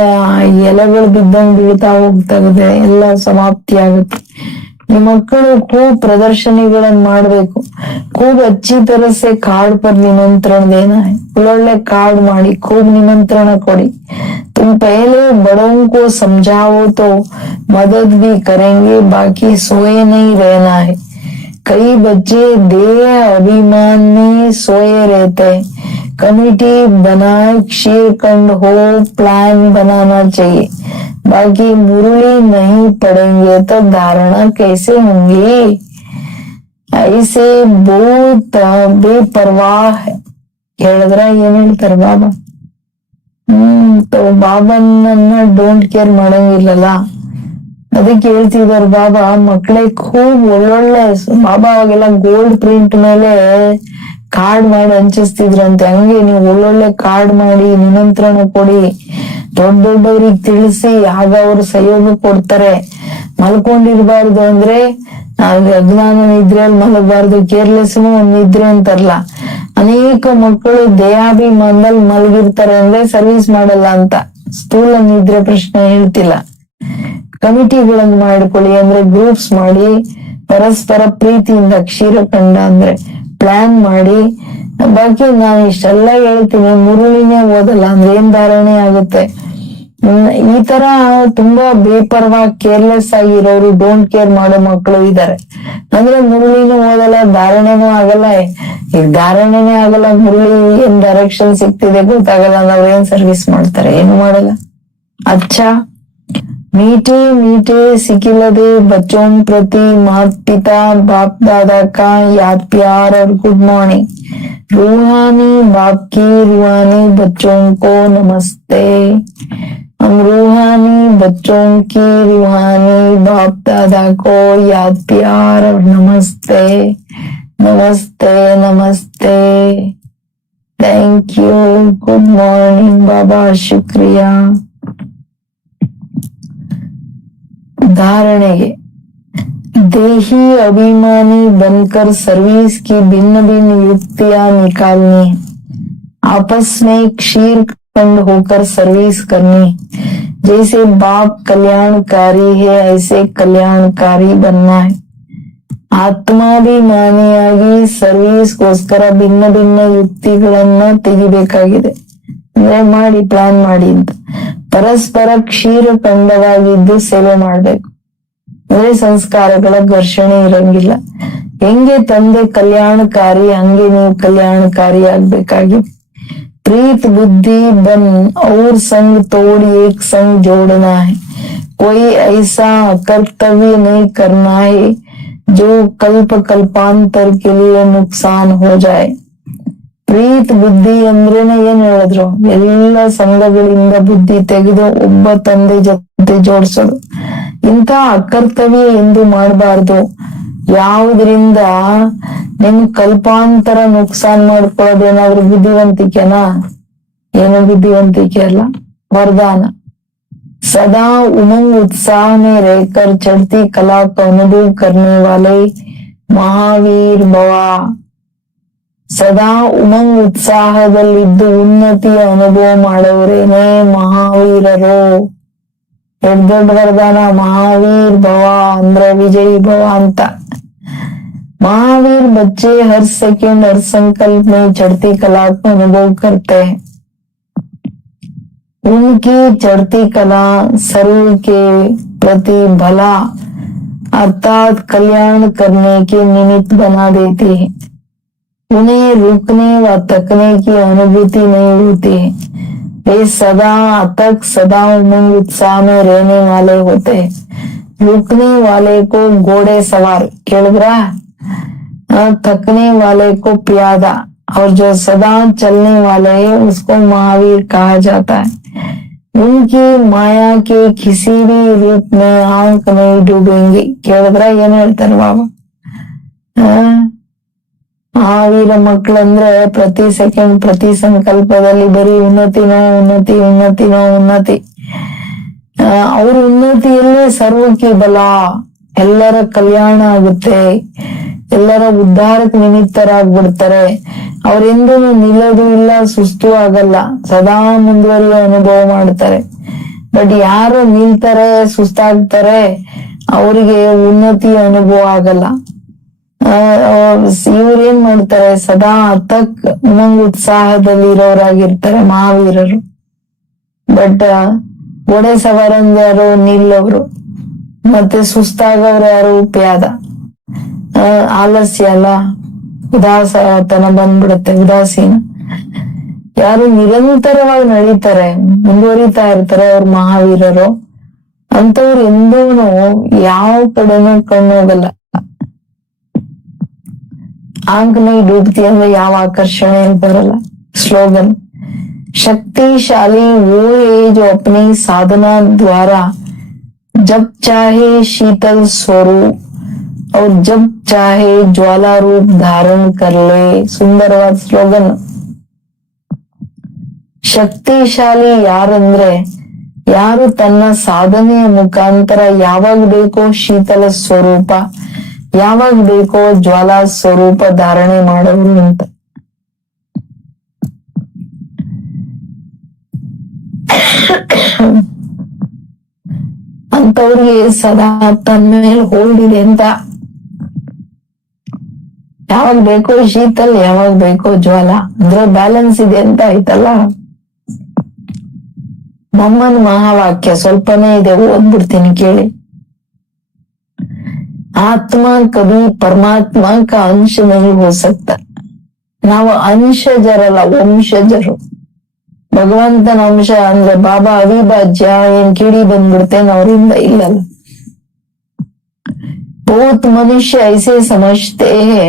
ಎಲೆಗಳು ಬಿದ್ದಂಗ್ ಬೀಳ್ತಾ ಹೋಗ್ತಾ ಇದೆ, ಎಲ್ಲ ಸಮಾಪ್ತಿ ಆಗುತ್ತೆ. ನಿಮ್ಮ ಮಕ್ಕಳು खूब ಪ್ರದರ್ಶನಿಗಳನ್ನ ಮಾಡ್ಬೇಕು. खूब अच्छी तरह से कार्ड पर निमंत्रण देना है. ಒಳ್ಳೊಳ್ಳೆ कार्ड ಮಾಡಿ खूब निमंत्रण ಕೊಡಿ. तुम पहले बड़ों को समझाओ तो मदद भी करेंगे, बाकी सोए नहीं रहना है. कई बच्चे देह अभिमान में सोए रहते हैं. कमेटी बनाए शीरखंड हो, प्लान बनाना चाहिए. बाकी मुरली नहीं पढ़ेंगे तो धारणा कैसे होंगी. ऐसे बहुत बेपरवाह है. ಹೇಳಿದ್ರ ಏನ್ ಹೇಳ್ತಾರ ಬಾಬಾ? ಬಾಬನನ್ನ ಡೋಂಟ್ ಕೇರ್ ಮಾಡಂಗಿಲ್ಲಲ್ಲ, ಅದಕ್ಕೆ ಹೇಳ್ತಿದಾರ ಬಾಬಾ. ಮಕ್ಕಳೇ ಖೂಬ್ ಒಳ್ಳೊಳ್ಳೆ ಬಾಬಾ ಅವಾಗೆಲ್ಲ ಗೋಲ್ಡ್ ಪ್ರಿಂಟ್ ಮೇಲೆ ಕಾರ್ಡ್ ಮಾಡಿ ಹಂಚಿಸ್ತಿದ್ರಂತೆ. ಹಂಗೆ ನೀವು ಒಳ್ಳೊಳ್ಳೆ ಕಾರ್ಡ್ ಮಾಡಿ ನಿಮಂತ್ರಣ ಕೊಡಿ, ದೊಡ್ಡವ್ರಿಗೆ ತಿಳಿಸಿ, ಆಗ ಅವ್ರು ಸಹಯೋಗ ಕೊಡ್ತಾರೆ. ಮಲ್ಕೊಂಡಿರ್ಬಾರ್ದು ಅಂದ್ರೆ ಅಜ್ಞಾನ ನಿದ್ರೆಯಲ್ಲಿ ಮಲಗಬಾರ್ದು, ಕೇರ್ಲೆಸ್ ಒಂದ್ ನಿದ್ರೆ ಅಂತಾರಲ್ಲ. ಅನೇಕ ಮಕ್ಕಳು ದೇಹಾಭಿಮಾನದಲ್ಲಿ ಮಲಗಿರ್ತಾರೆ ಅಂದ್ರೆ ಸರ್ವಿಸ್ ಮಾಡಲ್ಲ ಅಂತ. ಸ್ಥೂಲ ನಿದ್ರೆ ಪ್ರಶ್ನೆ ಹೇಳ್ತಿಲ್ಲ. ಕಮಿಟಿಗಳನ್ನು ಮಾಡ್ಕೊಳ್ಳಿ ಅಂದ್ರೆ ಗ್ರೂಪ್ಸ್ ಮಾಡಿ ಪರಸ್ಪರ ಪ್ರೀತಿಯಿಂದ ಕ್ಷೀರಖಂಡ ಅಂದ್ರೆ ಪ್ಲಾನ್ ಮಾಡಿ. ಬಾಕಿ ನಾನು ಇಷ್ಟೆಲ್ಲ ಹೇಳ್ತೀನಿ, ಮುರುಳಿನೇ ಓದಲ್ಲ ಅಂದ್ರೆ ಏನ್ ಧಾರಣೆ ಆಗುತ್ತೆ. ಈ ತರ ತುಂಬಾ ಬೇಪರವಾಗಿ ಕೇರ್ಲೆಸ್ ಆಗಿರೋರು, ಡೋಂಟ್ ಕೇರ್ ಮಾಡೋ ಮಕ್ಕಳು ಇದಾರೆ. ಅಂದ್ರೆ ಮುರುಳಿನೂ ಓದಲ್ಲ, ಧಾರಣೆನೂ ಆಗಲ್ಲ. ಈಗ ಧಾರಣೆನೇ ಆಗಲ್ಲ, ಮುರುಳಿ ಏನ್ ಡೈರೆಕ್ಷನ್ ಸಿಗ್ತಿದೆ ಗೊತ್ತಾಗಲ್ಲ, ನಾವ್ ಏನ್ ಸರ್ವಿಸ್ ಮಾಡ್ತಾರೆ, ಏನು ಮಾಡಲ್ಲ. अच्छा मीठे मीठे सिखिलदे बच्चों प्रति माता पिता बाप दादा का याद प्यार और गुड मॉर्निंग. रूहानी बाप की रूहानी बच्चों को नमस्ते. हम रूहानी बच्चों की रूहानी बाप दादा को याद प्यार और नमस्ते नमस्ते नमस्ते. Thank you. गुड मॉर्निंग बाबा, शुक्रिया. धारणेगे देही अभिमानी बनकर सर्विस की भिन्न भिन्न युक्तियां निकालनी, आपस में क्षीर खंड होकर सर्विस करनी. जैसे बाप कल्याणकारी है ऐसे कल्याणकारी बनना है. ಆತ್ಮಾಭಿಮಾನಿಯಾಗಿ ಸರ್ವಿಸ್ಗೋಸ್ಕರ ಭಿನ್ನ ಭಿನ್ನ ಯುಕ್ತಿಗಳನ್ನ ತೆಗಿಬೇಕಾಗಿದೆ. ಅಂದ್ರೆ ಮಾಡಿ ಪ್ಲಾನ್ ಮಾಡಿ ಅಂತ. ಪರಸ್ಪರ ಕ್ಷೀರಖಂಡವಾಗಿದ್ದು ಸೇವೆ ಮಾಡ್ಬೇಕು. ಅಂದ್ರೆ ಸಂಸ್ಕಾರಗಳ ಘರ್ಷಣೆ ಇರಂಗಿಲ್ಲ. ಹೆಂಗೆ ತಂದೆ ಕಲ್ಯಾಣಕಾರಿ ಹಂಗೆ ನೀವು ಕಲ್ಯಾಣಕಾರಿ ಆಗ್ಬೇಕಾಗಿದೆ. प्रीत बुद्धि बन और संग तोड़ एक संग जोड़ना है. कोई ऐसा कर्तव्य नहीं करना है जो कल्प कल्पांतर के लिए नुकसान हो जाए. ಪ್ರೀತ್ ಬುದ್ಧಿ ಅಂದ್ರೇನೆ ಏನ್ ಹೇಳಿದ್ರು, ಎಲ್ಲ ಸಂಘಗಳಿಂದ ಬುದ್ಧಿ ತೆಗೆದು ಒಬ್ಬ ತಂದೆ ಜೊತೆ ಜೋಡಿಸೋದು. ಇಂಥ ಅಕರ್ತವ್ಯ ಎಂದು ಮಾಡಬಾರ್ದು. ಯಾವುದ್ರಿಂದ ನಿಮ್ ಕಲ್ಪಾಂತರ ನುಕ್ಸಾನ್ ಮಾಡ್ಕೊಳ್ಳೋದೇನಾದ್ರೂ ಬುದ್ಧಿವಂತಿಕೆನಾ? ಏನು ಬುದ್ಧಿವಂತಿಕೆ ಅಲ್ಲ, वरदान. सदा उमंग उत्साह में रहकर चढ़ती कला का अनुभव करने वाले महावीर भव. ಸದಾ ಉಮಂಗ್ ಉತ್ಸಾಹದಲ್ಲಿದ್ದು ಉನ್ನತಿಯ ಅನುಭವ ಮಾಡೋರೇನೆ ಮಹಾವೀರರು. ದೊಡ್ಡ ದೊಡ್ಡ ವರದಾನ. ಮಹಾವೀರ್ ಭವ ಅಂದ್ರೆ ವಿಜಯ್ ಭವ ಅಂತ. महावीर बच्चे हर सेकंड हर संकल्प में चढ़ती कला को अनुभव करते हैं. उनकी चढ़ती कला सर्व के प्रति भला अर्थात कल्याण करने के निमित्त बना देती है. उन्हें रुकने व थकने की अनुभूति नहीं होती है. वे सदा तक सदा उमंग उत्साह में रहने वाले होते हैं. रुकने वाले को घोड़े सवार केळग्रा, थकने वाले को प्यादा, और जो सदा चलने वाले है उसको महावीर कहा जाता है. उनकी माया के किसी भी रूप में आंख नहीं डूबेंगी. केळग्रा ಏನ್ ಹೇಳ್ತಾರೆ ಬಾಬಾ? ಮಹಾವೀರ ಮಕ್ಕಳಂದ್ರೆ ಪ್ರತಿ ಸೆಕೆಂಡ್ ಪ್ರತಿ ಸಂಕಲ್ಪದಲ್ಲಿ ಬರೀ ಉನ್ನತಿನೋ ಉನ್ನತಿ ಉನ್ನತಿನೋ ಉನ್ನತಿ. ಅವ್ರ ಉನ್ನತಿಯಲ್ಲೇ ಸರ್ವಕ್ಕೆ ಬಲ, ಎಲ್ಲರ ಕಲ್ಯಾಣ ಆಗುತ್ತೆ, ಎಲ್ಲರ ಉದ್ಧಾರಕ್ಕೆ ನಿಮಿತ್ತರಾಗ್ಬಿಡ್ತಾರೆ. ಅವರೆಂದೂ ನಿಲ್ಲೋದು ಇಲ್ಲ, ಸುಸ್ತು ಆಗಲ್ಲ, ಸದಾ ಮುಂದುವರಿಯೋ ಅನುಭವ ಮಾಡ್ತಾರೆ. ಬಟ್ ಯಾರು ನಿಲ್ತಾರೆ, ಸುಸ್ತಾಗ್ತಾರೆ, ಅವರಿಗೆ ಉನ್ನತಿ ಅನುಭವ ಆಗಲ್ಲ. ಇವ್ರೇನ್ ಮಾಡ್ತಾರೆ, ಸದಾ ಅತಕ್ ಉಮಂಗ್ ಉತ್ಸಾಹದಲ್ಲಿ ಇರೋರಾಗಿರ್ತಾರೆ ಮಹಾವೀರರು. ಬಟ್ ಒಡೆ ಸವಾರಂದ್ಯಾರು ನಿಲ್ಲವರು, ಮತ್ತೆ ಸುಸ್ತಾಗವ್ರು ಯಾರು ಪ್ಯಾದ. ಆಲಸ್ಯ ಅಲ್ಲ, ಉದಾಸತನ ಬಂದ್ಬಿಡುತ್ತೆ, ಉದಾಸೀನ. ಯಾರು ನಿರಂತರವಾಗಿ ನಡೀತಾರೆ, ಮುಂದುವರಿತಾ ಇರ್ತಾರೆ, ಅವ್ರ ಮಹಾವೀರರು. ಅಂತವ್ರು ಎಂದೂನು ಯಾವ ಕಡೆನೂ ಕಣ್ಣೋಗಲ್ಲ. आंख नहीं डूबती ಅಂದ್ರೆ ಯಾವ ಆಕರ್ಷಣೆ ಬರಲ್ಲ. स्लोगन शक्तिशाली वो है जो अपनी साधना द्वारा जब चाहे शीतल स्वरूप और जब चाहे ज्वाला रूप धारण कर ले. ಸುಂದರವಾದ ಸ್ಲೋಗನ್. ಶಕ್ತಿಶಾಲಿ ಯಾರಂದ್ರೆ ಯಾರು ತನ್ನ ಸಾಧನೆಯ ಮುಖಾಂತರ ಯಾವಾಗ ಬೇಕೋ ಶೀತಲ ಸ್ವರೂಪ, ಯಾವಾಗ ಬೇಕೋ ಜ್ವಾಲಾ ಸ್ವರೂಪ ಧಾರಣೆ ಮಾಡೋರು ಅಂತ. ಅಂತವ್ರಿಗೆ ಸದಾ ತನ್ನ ಮೇಲೆ ಹೋಲ್ಡ್ ಇದೆ ಅಂತ. ಯಾವಾಗ ಬೇಕೋ ಶೀತಲ್, ಯಾವಾಗ ಬೇಕೋ ಜ್ವಾಲ, ಅಂದ್ರೆ ಬ್ಯಾಲೆನ್ಸ್ ಇದೆ ಅಂತ ಆಯ್ತಲ್ಲ. ಮಮ್ಮನ್ ಮಹಾವಾಕ್ಯ ಸ್ವಲ್ಪನೇ ಇದೆ, ಓದ್ಬಿಡ್ತೀನಿ ಕೇಳಿ. आत्मा कभी परमात्मा का अंश नहीं हो सकता. ನಾವು ಅಂಶಜರಲ್ಲ, ವಂಶಜರು. ಭಗವಂತನ ಅಂಶ ಅಂದ್ರೆ ಬಾಬಾ ಅವಿಭಾಜ್ಯ, ಏನ್ ಕಿಡಿ ಬಂದ್ಬಿಡ್ತೇನೆ ಅವರಿಂದ, ಇಲ್ಲಲ್ಲ. बहुत मनुष्य ऐसे समझते हैं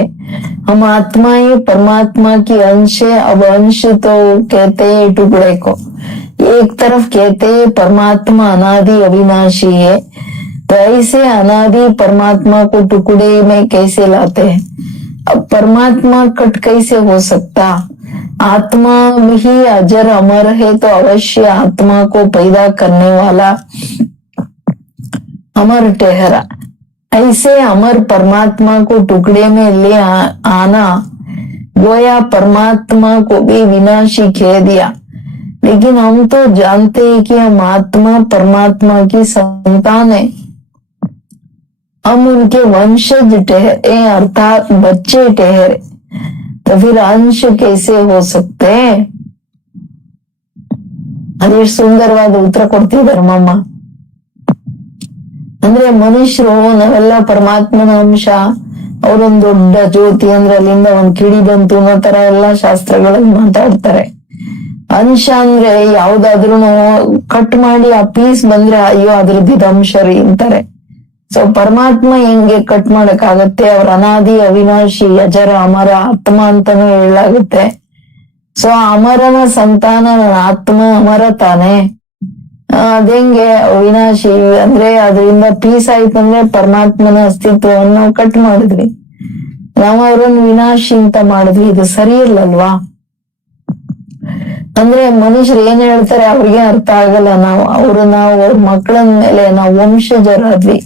हम आत्मा ही परमात्मा की अंश है. अब अंश तो कहते हैं टुकड़े को, एक तरफ कहते हैं परमात्मा अनादि अविनाशी है, तो ऐसे अनादि परमात्मा को टुकड़े में कैसे लाते हैं. अब परमात्मा कट कैसे हो सकता. आत्मा ही अजर अमर है, तो अवश्य आत्मा को पैदा करने वाला अमर ठहरा. ऐसे अमर परमात्मा को टुकड़े में ले आना गोया परमात्मा को भी विनाशी कह दिया. लेकिन हम तो जानते हैं कि हम आत्मा परमात्मा की संतान है, हम उनके वंशज ठहरे, अर्थात बच्चे ठहरे, तो फिर अंश कैसे हो सकते हैं. ಅದೇ ಸುಂದರವಾದ ಉತ್ತರ ಕೊಡ್ತಿದ್ದಾರೆ ಮಮ್ಮ. ಅಂದ್ರೆ ಮನುಷ್ಯರು ನಾವೆಲ್ಲ ಪರಮಾತ್ಮನ ಅಂಶ, ಅವರೊಂದು ದೊಡ್ಡ ಜ್ಯೋತಿ, ಅಂದ್ರೆ ಅಲ್ಲಿಂದ ಒಂದ್ ಕಿಡಿ ಬಂತು ಅನ್ನೋ ತರ ಎಲ್ಲಾ ಶಾಸ್ತ್ರಗಳಲ್ಲಿ ಮಾತಾಡ್ತಾರೆ. ಅಂಶ ಅಂದ್ರೆ ಯಾವ್ದಾದ್ರು ಕಟ್ ಮಾಡಿ ಆ ಪೀಸ್ ಬಂದ್ರೆ ಅಯ್ಯೋ ಅದ್ರದ್ದು ಅಂಶ ರೀ ಅಂತಾರೆ. ಸೊ ಪರಮಾತ್ಮ ಹೆಂಗೆ ಕಟ್ ಮಾಡಕ್ ಆಗತ್ತೆ, ಅವ್ರ ಅನಾದಿ ಅವಿನಾಶಿ ಅಜರ ಅಮರ ಆತ್ಮ ಅಂತಾನು ಹೇಳಲಾಗುತ್ತೆ. ಸೊ ಅಮರನ ಸಂತಾನ ನನ್ನ ಆತ್ಮ ಅಮರ ತಾನೆ, ಅದೇಂಗೆ ಅವಿನಾಶಿ ಅಂದ್ರೆ ಅದರಿಂದ ಪೀಸ್ ಆಯ್ತಂದ್ರೆ ಪರಮಾತ್ಮನ ಅಸ್ತಿತ್ವವನ್ನು ಕಟ್ ಮಾಡಿದ್ವಿ, ನಾವು ಅವ್ರನ್ನ ವಿನಾಶಿ ಅಂತ ಮಾಡಿದ್ವಿ. ಇದು ಸರಿ ಇಲ್ಲಲ್ವಾ. ಅಂದ್ರೆ ಮನುಷ್ಯರು ಏನ್ ಹೇಳ್ತಾರೆ ಅವ್ರಿಗೆ ಅರ್ಥ ಆಗಲ್ಲ. ನಾವು ಅವ್ರ ಮಕ್ಕಳ ಮೇಲೆ ನಾವು ವಂಶಜರಾದ್ವಿ,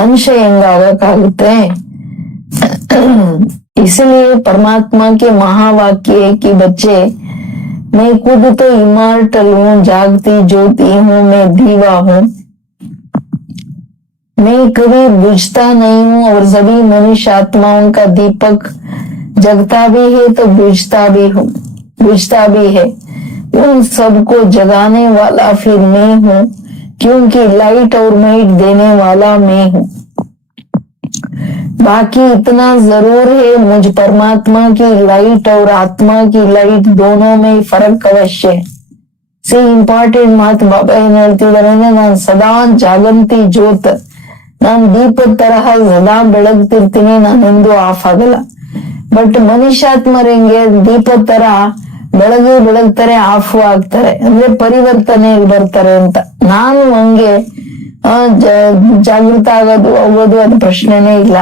अंश ಹೆಂಗಾಗಕ್ಕಾಗುತ್ತೆ. इसलिए परमात्मा के महावाक्य की बच्चे मैं खुद तो इमॉर्टल हूँ, जागती ज्योति हूँ, मैं दीवा हूँ, मैं कभी बुझता नहीं हूँ और सभी मनुष्य आत्माओं का दीपक जगता भी है तो बुझता भी है. उन सबको जगाने वाला फिर मैं हूँ, क्योंकि लाइट और माइट देने वाला मैं हूँ. बाकी इतना जरूर है, मुझ परमात्मा की लाइट और आत्मा की लाइट दोनों में फर्क अवश्य है. ಸಿ ಇಂಪಾರ್ಟೆಂಟ್ ಮಾತು ಬಾಬಾ ಏನ್ ಹೇಳ್ತಿದಾರೆ ಅಂದ್ರೆ, ನಾನ್ ಸದಾ ಜಾಗಂತಿ ಜ್ಯೋತ್, ನಾನ್ ದೀಪದ ತರಹ ಸದಾ ಬೆಳಗ್ತಿರ್ತೀನಿ, ನಾನೆಂದೂ ಆಫ್ ಆಗಲ್ಲ. ಬಟ್ ಮನುಷ್ಯಾತ್ಮರು ಹೆಂಗೆ ದೀಪದ ತರ ಬೆಳಗ್ತಾರೆ, ಆಫ್ ಆಗ್ತಾರೆ, ಅಂದ್ರೆ ಪರಿವರ್ತನೆ ಬರ್ತಾರೆ ಅಂತ. ನಾನು ಹಂಗೆ ಜಾಗೃತ ಹೋಗೋದು ಅದು ಪ್ರಶ್ನೆನೇ ಇಲ್ಲ.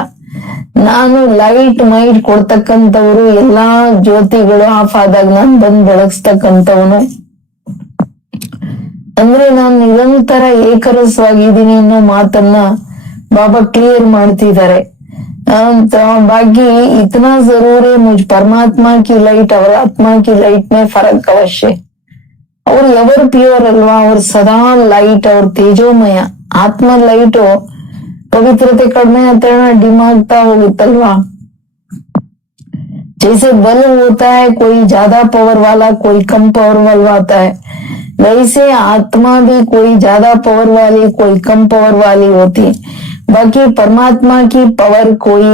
ನಾನು ಲೈಟ್ ಮೈಟ್ ಕೊಡ್ತಕ್ಕಂಥವ್ರು, ಎಲ್ಲಾ ಜ್ಯೋತಿಗಳು ಆಫ್ ಆದಾಗ ನಾನು ಬಂದ್ ಬೆಳಗ್ಸ್ತಕ್ಕಂಥವನು. ಅಂದ್ರೆ ನಾನು ನಿರಂತರ ಏಕರಸವಾಗಿದ್ದೀನಿ ಅನ್ನೋ ಮಾತನ್ನ ಬಾಬಾ ಕ್ಲಿಯರ್ ಮಾಡ್ತಿದ್ದಾರೆ. बाकी इतना जरूर है, मुझ परमात्मा की लाइट और आत्मा की लाइट में फर्क अवश्य. ಅವ್ರು ಎವರ್ ಪ್ಯೂರ್ ಅಲ್ವಾ, ಅವ್ರು ಸದಾ ಲೈಟ್, ಅವ್ರ ತೇಜೋಮಯ ಆತ್ಮ ಲೈಟು. ಪವಿತ್ರತೆ ಕಡಿಮೆ ಅಂತ ಡಿಮ್ ಆಗ್ತಾ ಹೋಗುತ್ತಲ್ವಾ. जैसे बल्ब होता है कोई ज्यादा पावर वाला कोई कम पावर वाला होता है, वैसे आत्मा भी कोई ज्यादा पावर वाली कोई कम पावर वाली होती है। बाकी परमात्मा की पावर कोई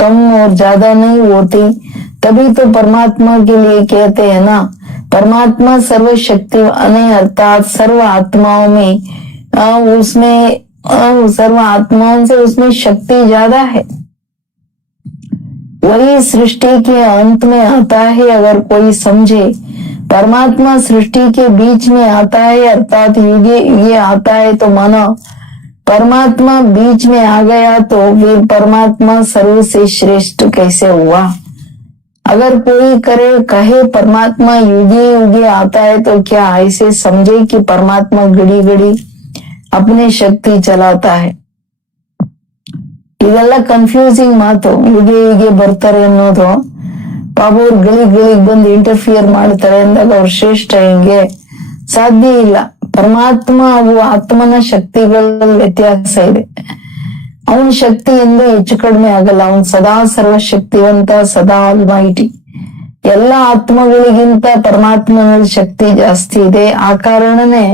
कम और ज्यादा नहीं होती। तभी तो परमात्मा के लिए कहते हैं ना, परमात्मा सर्वशक्तिवान है, अर्थात सर्व आत्माओं में उसमें सर्व आत्माओं से उसमें शक्ति ज्यादा है। वही सृष्टि के अंत में आता है। अगर कोई समझे परमात्मा सृष्टि के बीच में आता है, अर्थात युगे युगे आता है, तो मानो परमात्मा बीच में आ गया तो फिर परमात्मा सर्व से श्रेष्ठ कैसे हुआ। अगर कोई कहे परमात्मा युगे युगे आता है, तो क्या ऐसे समझे कि परमात्मा घड़ी घड़ी अपनी शक्ति चलाता है। ಇದೆಲ್ಲ ಕನ್ಫ್ಯೂಸಿಂಗ್ ಮಾತು. ಯುಗೆ ಯುಗೆ ಬರ್ತಾರೆ ಅನ್ನೋದು, ಪಾಪ ಅವ್ರು ಗಳಿಗೆ ಬಂದು ಇಂಟರ್ಫಿಯರ್ ಮಾಡ್ತಾರೆ ಅಂದಾಗ ಅವ್ರು ಶ್ರೇಷ್ಠ ಹೆಂಗೆ? ಸಾಧ್ಯ ಇಲ್ಲ. ಪರಮಾತ್ಮ ಹಾಗೂ ಆತ್ಮನ ಶಕ್ತಿಗಳಲ್ಲಿ ವ್ಯತ್ಯಾಸ ಇದೆ. ಅವನ ಶಕ್ತಿ ಎಂದು ಹೆಚ್ಚು ಕಡಿಮೆ ಆಗಲ್ಲ. ಅವನ್ ಸದಾ ಸರ್ವಶಕ್ತಿವಂತ, ಸದಾ ಆಲ್ಮೈಟಿ. ಎಲ್ಲ ಆತ್ಮಗಳಿಗಿಂತ ಪರಮಾತ್ಮನಲ್ಲಿ ಶಕ್ತಿ ಜಾಸ್ತಿ ಇದೆ. ಆ ಕಾರಣನೇ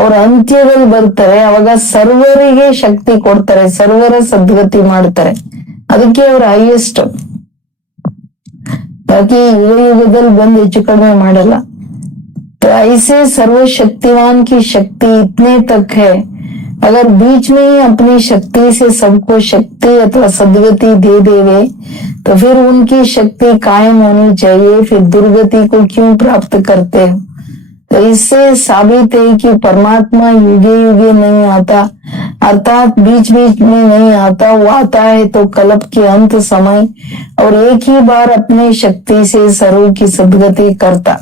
ಅವ್ರ ಅಂತ್ಯದಲ್ಲಿ ಬರ್ತಾರೆ, ಅವಾಗ ಸರ್ವರಿಗೆ ಶಕ್ತಿ ಕೊಡ್ತಾರೆ, ಸರ್ವರ ಸದ್ಗತಿ ಮಾಡ್ತಾರೆ. ಅದಕ್ಕೆ ಅವ್ರ ಹೈಯೆಸ್ಟ್. ಬಾಕಿ ಯುಗ ಯುಗದಲ್ಲಿ ಬಂದು ಹೆಚ್ಚು ಕಡಿಮೆ ಮಾಡಲ್ಲ. तो ऐसे सर्वशक्तिवान की शक्ति इतने तक है, अगर बीच में ही अपनी शक्ति से सबको शक्ति अथवा सद्गति दे देवे, तो फिर उनकी शक्ति कायम होनी चाहिए। फिर दुर्गति को क्यों प्राप्त करते हो? तो इससे साबित है कि परमात्मा युगे युगे नहीं आता, अर्थात बीच बीच में नहीं आता। वो आता है तो कल्प के अंत समय और एक ही बार अपने शक्ति से सर्व की सद्गति करता।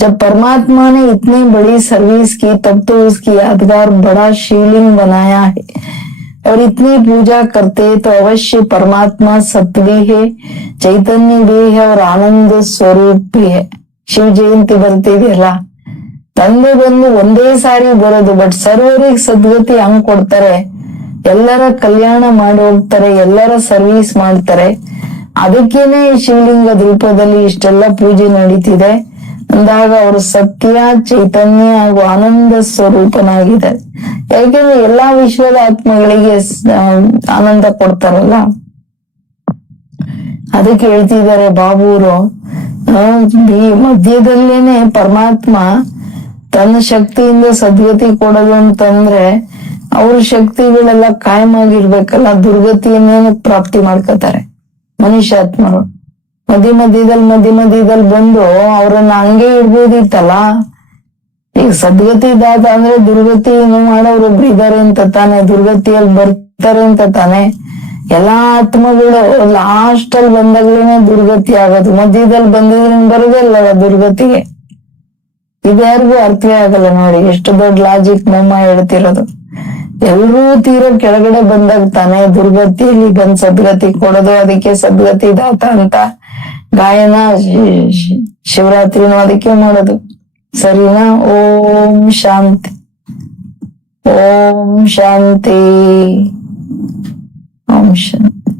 जब परमात्मा ने इतनी बड़ी सर्विस की, तब तो उसकी यादगार बड़ा शिवलिंग बनाया है और इतनी पूजा करते, तो अवश्य परमात्मा सत्य भी है, चैतन्य भी है और आनंद स्वरूप भी है। शिव जयंती ಬರ್ತಿದೆಯಲ್ಲ, ತಂದೆ ಬಂದು ಒಂದೇ ಸಾರಿ ಬರೋದು, ಬಟ್ ಸರ್ವರಿಗೆ ಸದ್ಗತಿ ಹಂಗ್ ಕೊಡ್ತಾರೆ. ಎಲ್ಲರ ಕಲ್ಯಾಣ ಮಾಡಿ ಹೋಗ್ತಾರೆ, ಎಲ್ಲರ ಸರ್ವಿಸ್ ಮಾಡ್ತಾರೆ. ಅದಕ್ಕೇನೆ ಶಿವಲಿಂಗದ ರೂಪದಲ್ಲಿ ಇಷ್ಟೆಲ್ಲ ಪೂಜೆ ನಡೀತಿದೆ ಅಂದಾಗ ಅವರು ಸತ್ಯ, ಚೈತನ್ಯ ಹಾಗೂ ಆನಂದ ಸ್ವರೂಪನಾಗಿದ್ದಾರೆ. ಯಾಕೆಂದ್ರೆ ಎಲ್ಲಾ ವಿಶ್ವದ ಆತ್ಮಗಳಿಗೆ ಆನಂದ ಕೊಡ್ತಾರಲ್ಲ. ಅದಕ್ಕೆ ಹೇಳ್ತಿದ್ದಾರೆ ಬಾಬೂರು, ಮಧ್ಯದಲ್ಲೇನೆ ಪರಮಾತ್ಮ ತನ್ನ ಶಕ್ತಿಯಿಂದ ಸದ್ಗತಿ ಕೊಡೋದು ಅಂತಂದ್ರೆ ಅವ್ರ ಶಕ್ತಿಗಳೆಲ್ಲ ಕಾಯಂ ಆಗಿರ್ಬೇಕಲ್ಲ. ದುರ್ಗತಿಯನ್ನೇನು ಪ್ರಾಪ್ತಿ ಮಾಡ್ಕೋತಾರೆ ಮನುಷ್ಯಾತ್ಮರು. ಮಧ್ಯದಲ್ಲಿ ಬಂದು ಅವ್ರನ್ನ ಹಂಗೆ ಇಡ್ಬೋದಿತ್ತಲ್ಲ. ಈಗ ಸದ್ಗತಿ ದಾತ ಅಂದ್ರೆ ದುರ್ಗತಿ ಮಾಡೋರೊಬ್ರು ಇದಾರೆ ಅಂತ ತಾನೆ, ದುರ್ಗತಿಯಲ್ಲಿ ಬರ್ತಾರೆ ಅಂತ ತಾನೆ. ಎಲ್ಲಾ ಆತ್ಮಗಳು ಲಾಸ್ಟ್ ಅಲ್ಲಿ ಬಂದಾಗ್ಲೇನೆ ದುರ್ಗತಿ ಆಗೋದು. ಮಧ್ಯದಲ್ಲಿ ಬಂದಿದ್ರೆ ಬರೋದೇ ಅಲ್ಲ ದುರ್ಗತಿಗೆ. ಇದ್ಯಾರಿಗೂ ಅರ್ಥವೇ ಆಗಲ್ಲ ನೋಡಿ, ಎಷ್ಟು ದೊಡ್ಡ ಲಾಜಿಕ್ ನಮ್ಮ ಹೇಳ್ತಿರೋದು. ಎಲ್ರೂ ತೀರೋ ಕೆಳಗಡೆ ಬಂದಾಗ ತಾನೆ ದುರ್ಗತಿಯಲ್ಲಿ ಬಂದ್ ಸದ್ಗತಿ ಕೊಡೋದು. ಅದಕ್ಕೆ ಸದ್ಗತಿ ದಾತ ಅಂತ ಗಾಯನ ಶಿವರಾತ್ರಿನೂ ಅದಕ್ಕೆ ಮಾಡೋದು. ಸರಿನಾ? ಓಂ ಶಾಂತಿ, ಓಂ ಶಾಂತಿ, ಓಂ ಶಾಂತಿ.